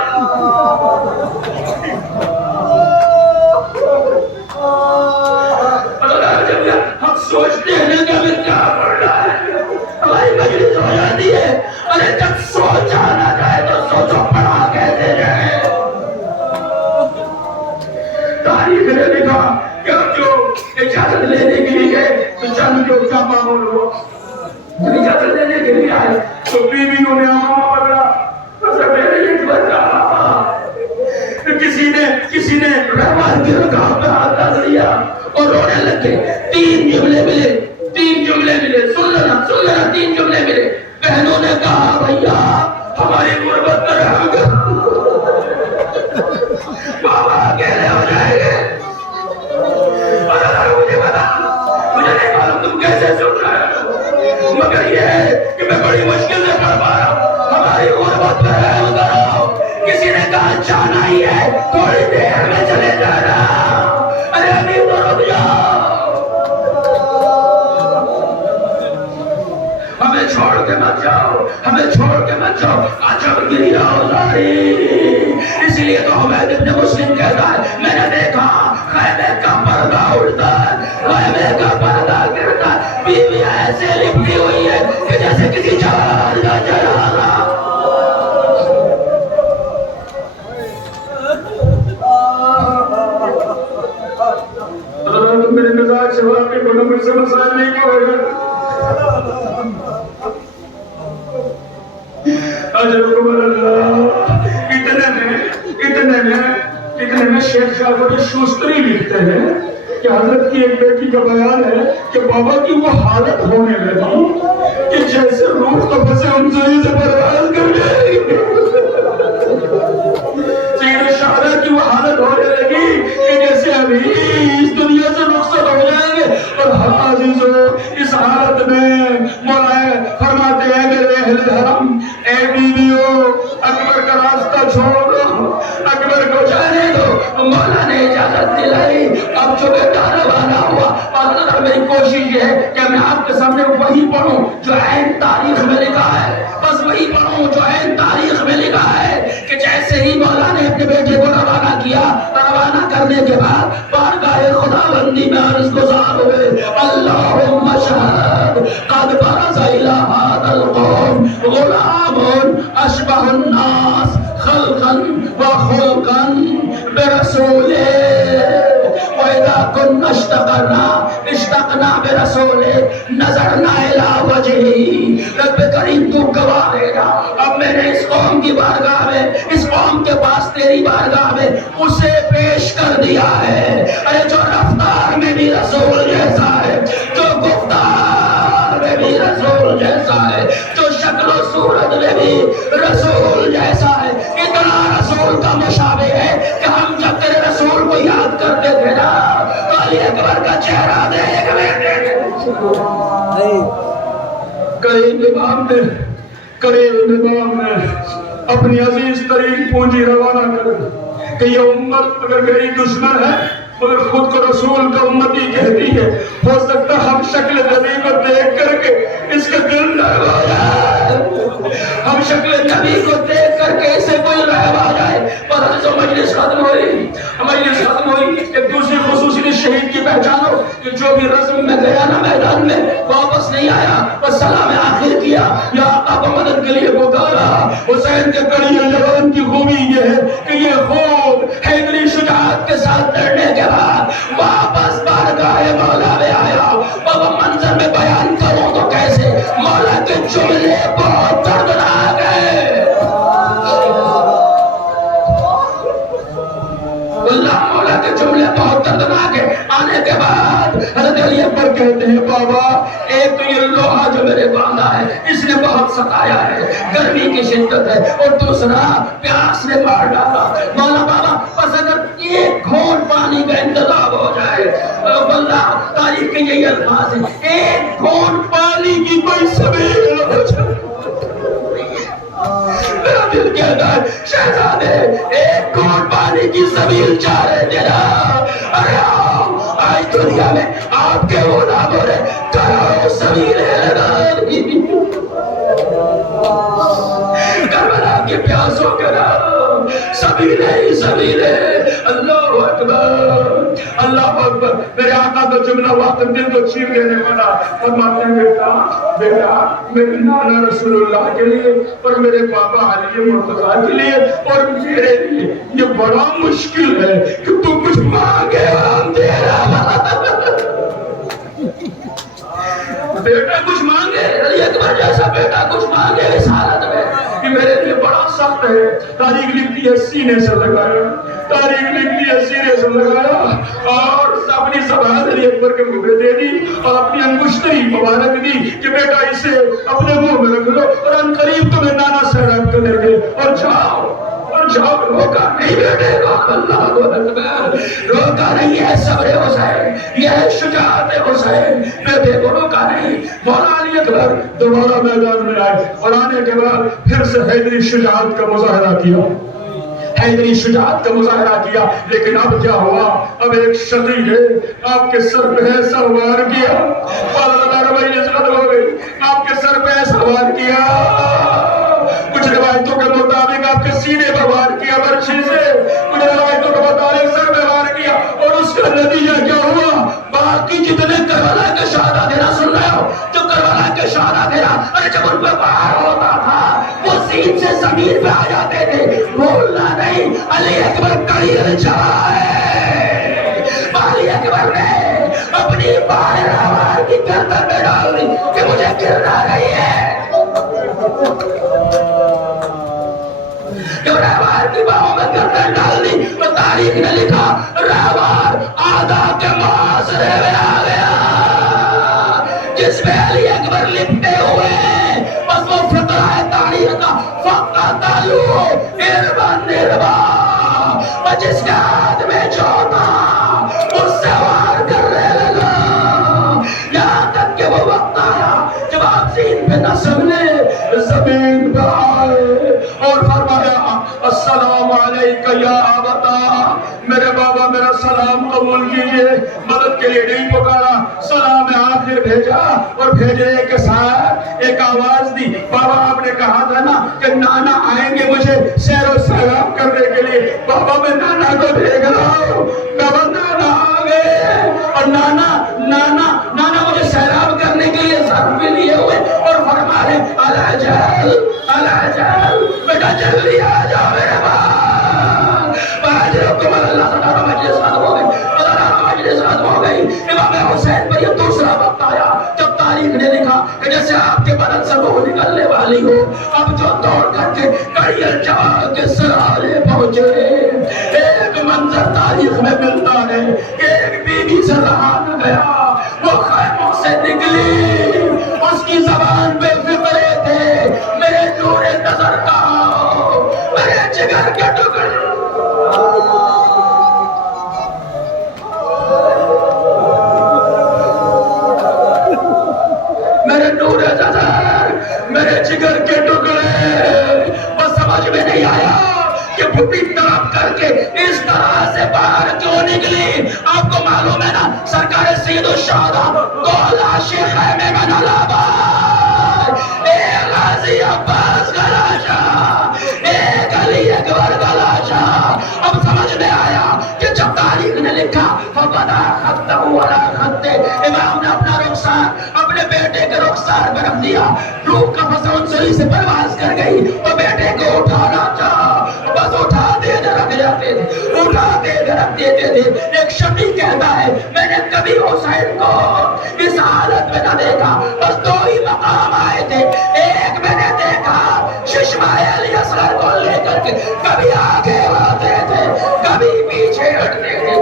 ہم سوچتے ہیں کہ ہمیں کیا پڑھنا ہے, ہماری مجلس ہو جاتی ہے. ارے جب سوچا نہ جائے تو سوچو پڑھا کیسے جائے. تاریخ نے لکھا کہ ہم جو اجازت لینے کے لیے گئے تو چند جو کیا معمول ہوا. جب اجازت لینے کے لیے آئے تو بیویوں نے آمامہ بدلا. کسی نے رحمان کی رکاب میں ہاتھ ڈال لیا اور رونے لگے. 3 جملے ملے, 3 جملے ملے, سن لینا 3 جملے ملے. بہنوں نے کہا بھیا ہماری غربت پر رحم کر, بابا اکیلے ہو جائیں گے. مجھے بتا, مجھے نہیں معلوم تم کیسے سن رہے ہو, مگر یہ ہے کہ میں بڑی مشکل سے پڑھ پا رہا ہوں. ہماری غربت پر رحم کرو. کسی نے کہا جانا ہی ہے, تھوڑی دیر میں چلے جانا. ارے ابھی تو رک جاؤ, ہمیں چھوڑ کے مت جاؤ, ہمیں چھوڑ کے مت جاؤ. عجب گری اوزاری. اس لیے تو عبید ابن مسلم کہتا ہے میں نے دیکھا خیمے کا پردہ اڑتا ہے, خیمے کا پردہ گرتا ہے, بیوی ایسے لپٹی ہوئی ہے کہ جیسے کسی جہاز کا جنازہ. میرے مزاج سے واقعی بڑا مجھ سے مسائل نہیں کرے گا. اجرکم اللہ. اتنے میں شیخ جعفر شوستری لکھتے ہیں کہ حضرت کی ایک بیٹی کا بیان ہے کہ بابا کی وہ حالت ہونے لگی کہ جیسے روح قفس انزلی سے پرواز کر گئی. سید شہرہ کی وہ حالت ہونے لگی کہ جیسے ابھی اس دنیا سے رخصت ہو جائیں گے. اور حق عزیزو, اس حالت میں مولا فرماتے ہیں میرے اہل حرم, اے بیویو اکبر کا راستہ چھوڑ دو, اکبر کو جانے دو. مولا نے اجازت دلائی. اب جو بیٹا روانہ ہوا, اور میری کوشش یہ ہے کہ میں آپ کے سامنے وہی پڑھوں جو عین تاریخ میں لکھا ہے, بس وہی پڑھوں جو عین تاریخ میں لکھا ہے کہ جیسے ہی مولا نے اپنے بیٹے کو روانہ کیا, روانہ کرنے کے بعد بارگاہ خدا بندی میں عرض گزار ہوئے اللہم اشہد قد برز الی ھذا القوم غلام اشبہ الناس خلقا وخلقا برسولہ وَإِذَا كُنَّا اشتقنا برسولہ نظرنا إِلَى وجهه. رب کریم تو گواہ ہے گا, اب میں نے اس قوم کی بارگاہ میں, اس قوم کے پاس تیری بارگاہ میں اسے پیش کر دیا ہے. ارے جو رفتار میں بھی رسول جیسا ہے, جو گفتار میں بھی رسول جیسا ہے, جو شکل و صورت میں بھی رسول جیسا ہے, اتنا رسول کا مشابہ ہے کہ ہم جب تیرے رسول کو یاد کرتے تھے نا تو علی اکبر کا چہرہ دیکھ لیتے تھے. کریم امام نے اپنی عزیز ترین پونجی روانہ کر کہ یہ امت اگر میری دشمن ہے مگر خود کو رسول کا امتی کہتی ہے، ہو سکتا ہم شکل نبی کو دیکھ کر کے اس کے دل نرم ہو جائے، ہم شکل نبی کو دیکھ کر کے اسے کوئی رحم آ جائے۔ پر جو مجلس ختم ہوئی ایک دوسری خصوصی شہید کی پہچانو کہ جو بھی رزم میں گیا نا میدان میں واپس نہیں آیا، بس سلام آخر کیا، یا آقا مدد کے لیے پکارا۔ حسین کے کڑی جوان کی خوبی یہ ہے کہ یہ خوب حیدری شجاعت کے ساتھ لڑنے کے بعد واپس بارگاہ مولا میں آیا۔ بابا منظر میں بیان کروں تو کیسے مولا کے جملے بہت دردناک ہیں۔ اللہ مولا کے جملے بہت دردناک ہیں۔ آنے کے بعد حضرت علی اکبر کہتے ہیں بابا ایک تو یہ لوہا جو میرے باندھا ہے اس نے بہت ستایا ہے، گرمی کی شدت ہے، اور دوسرا پیاس نے مار ڈالا۔ مولا بابا بس اگر ایک گھونٹ پانی کا انتظام ہو جائے، اللہ تاریخ کے یہی الفاظ ہیں، ایک گھونٹ پانی کی کوئی سبیل ہو جائے۔ میرا دل کہتا ہے شہزادے ایک گھونٹ پانی کی سبیل چاہے دینا۔ ارے آج دنیا میں آپ کے غلام ہو رہے کروڑوں سبیلیں لگانی، کربلا کی پیاسوں کے نام سبیلیں ہی سبیلیں۔ اللہ اکبر اللہ اکبر۔ میرے آقا کا جملہ وقت دل کو چھین لینے والا، فرماتے ہیں بیٹا میرے نانا رسول اللہ کے لیے اور میرے بابا علی مرتضیٰ کے لیے اور میرے لیے یہ بڑا مشکل ہے کہ تو کچھ مانگے اور ہم دے رہا۔ بیٹا کچھ مانگے، علی اکبر جیسا بیٹا کچھ مانگے اس حالت میں کہ میرے لیے بڑا سخت ہے۔ تاریخ لکھتی ہے سینے سے لگایا، تاریخ لکھتی ہے سینے سے لگایا اور اپنی زبان علی اکبر کے منہ دے دی اور اپنی انگشتری مبارک دی کہ بیٹا اسے اپنے منہ میں رکھ لو اور ان قریب تمہیں نانا سیراب کر دیں گے اور جاؤ روکا نہیں بیٹے کو۔ اللہ کو اکبر، روکا نہیں ہے صبر حسین، یہ ہے شجاعت حسین، بیٹے کو روکا نہیں۔ مولا علی اکبر دوبارہ میدان میں آئے اور آنے کے بعد پھر سے حیدری شجاعت کا مظاہرہ کیا، حیدری شجاعت کا مظاہرہ کیا۔ لیکن اب کیا ہوا؟ اب ایک شقی ہے آپ کے سر پہ ایسا وار کیا، ختم ہو گئی، آپ کے سر پہ ایسا وار کیا، کچھ روایتوں کے مطابق آپ کے سینے پر وار کیا برچھی سے، کچھ روایتوں کے مطابق سر پہ وار کیا، اور اس کا نتیجہ کیا ہوا؟ باقی جتنے کربلا کے شہداء دینا سن رہے ہو، جو کربلا کے شہداء دینا، ارے جب ان پہ وار ہوتا تھا وہ سین سے زمین پہ آ جاتے تھے۔ بھولنا نہیں علی اکبر کڑی جائے، علی اکبر نے اپنی باہر آوار کی گردن میں ڈال دی کہ مجھے گرنا نہیں ہے، جو رہوار کی باہوں میں گردن ڈال دی۔ اور تاریخ نے لکھا رہوار آدھا کے معاشرے میں آ گیا جس میں علی اکبر لپٹے ہوئے ہیں، بس وہ فقرہ تاریخ کا فقہ تالو اربا نربا، اور جس کے ہاتھ میں جو تھا اس سے وار کرنے لگا، یہاں تک کہ وہ وقت آیا جب آپ زین پہ نصب نے زمین پہ آئے اور فرمایا السلام علیکہ یا ابتا، میرے بابا میرا سلام قبول کیجئے۔ مدد کے لیے نہیں پکارا، سلام آخر بھیجا اور بھیجے کے ساتھ ایک آواز دی۔ بابا آپ نے کہا تھا نا کہ نانا آئیں گے مجھے سیر و سلام کرنے کے لیے، بابا میں نانا کو بھیج رہا ہوں۔ بابا نانا آ گئے اور نانا مجھے سیراب کرنے کے لیے سر پہ لیے ہوئے اور فرما رہے العجل العجل، بیٹا جلدی آ جاؤ میرے باپ۔ اللہ تعالیٰ مجلس ختم ہو گئی، مجلس ختم ہو گئی۔ امام حسین پر یہ دوسرا وقت آیا جب تاریخ نے لکھا کہ جیسے آپ کے بدن سے روح نکلنے والی ہو، اب جو دوڑ کر کے کڑیل جوان کے سرارے پہنچے۔ ایک منظر تاریخ میں ملتا ہے کہ ایک بیوی سے رہا نہ گیا، وہ خیموں سے نکلی، اس کی زبان پہ فقرے تھے، میرے نور نظر کا میرے جگر کے ٹکڑے، میرے نور نظر، میرے جگر کے ٹکڑے۔ بس سمجھ میں نہیں آیا کہ بھٹی طرف کر کے اس طرح سے باہر کیوں نکلی؟ آپ کو معلوم ہے نا سرکار سید الشہداء گولا شیخ خیمے میں نہ لابا اے غازی عباس کا لاشا، اے علی اکبر کا لاشا۔ اب سمجھ میں آیا کہ جب تاریخ نے لکھا فَبَدَا خَطَّهُ وَلَا خَطِّ، امام نے اپنا رخسار اپنے بیٹے کے رخسار پر رکھ دیا۔ روح کا فضل سری سے پرواز کر گئی، وہ بیٹے کو اٹھانا چاہا، بس اٹھاتے تھے رکھ جاتے تھے، اٹھاتے تھے رکھ دیتے تھے۔ ایک شفیع کہتا ہے میں نے کبھی حسین کو اس حالت میں نہ دیکھا، بس دو ہی مقام آئے تھے، ایک میں نے دیکھا ششمائے علی اصغر کو لے کر کے کبھی آگے آتے تھے کبھی پیچھے ہٹتے تھے،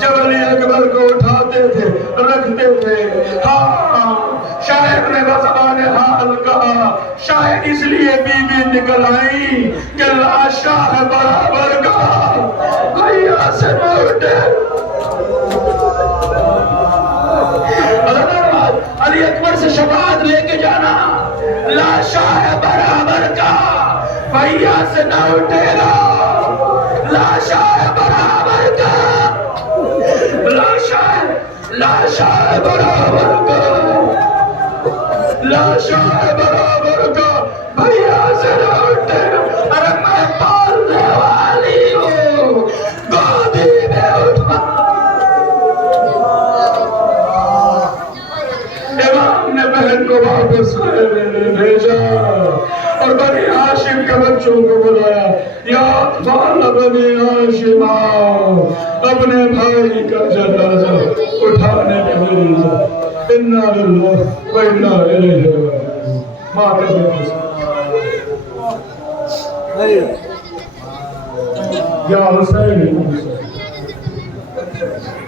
جب علی اکبر کو اٹھاتے تھے رکھتے تھے۔ ہاں شاعر نے بزبان حال کہا، شاید اس لیے بی بی نکل آئی کہ لاشا ہے برابر کا کوئی آسے نہ اٹھے۔ علی اکبر سے شفاعت لے کے جانا، لاشا ہے برابر کا بھیا سے نہ اٹھے گا، لاشا ہے برابر کا، لاشا ہے برابر کا، لاشا ہے برابر کا بھیا سے نہ اٹھے گا۔ ارے میں پالنے والی ہوں، گودی میں اٹھا۔ امام نے بہن کو واپس بھیجا اور بنی ہاشم کے بچوں کو بلایا، یا اطفال بنی ہاشم آؤ، اپنے بھائی کا جنازہ اٹھانے میں میری جان۔ انا للہ و انا الیہ راجعون۔ یا حسین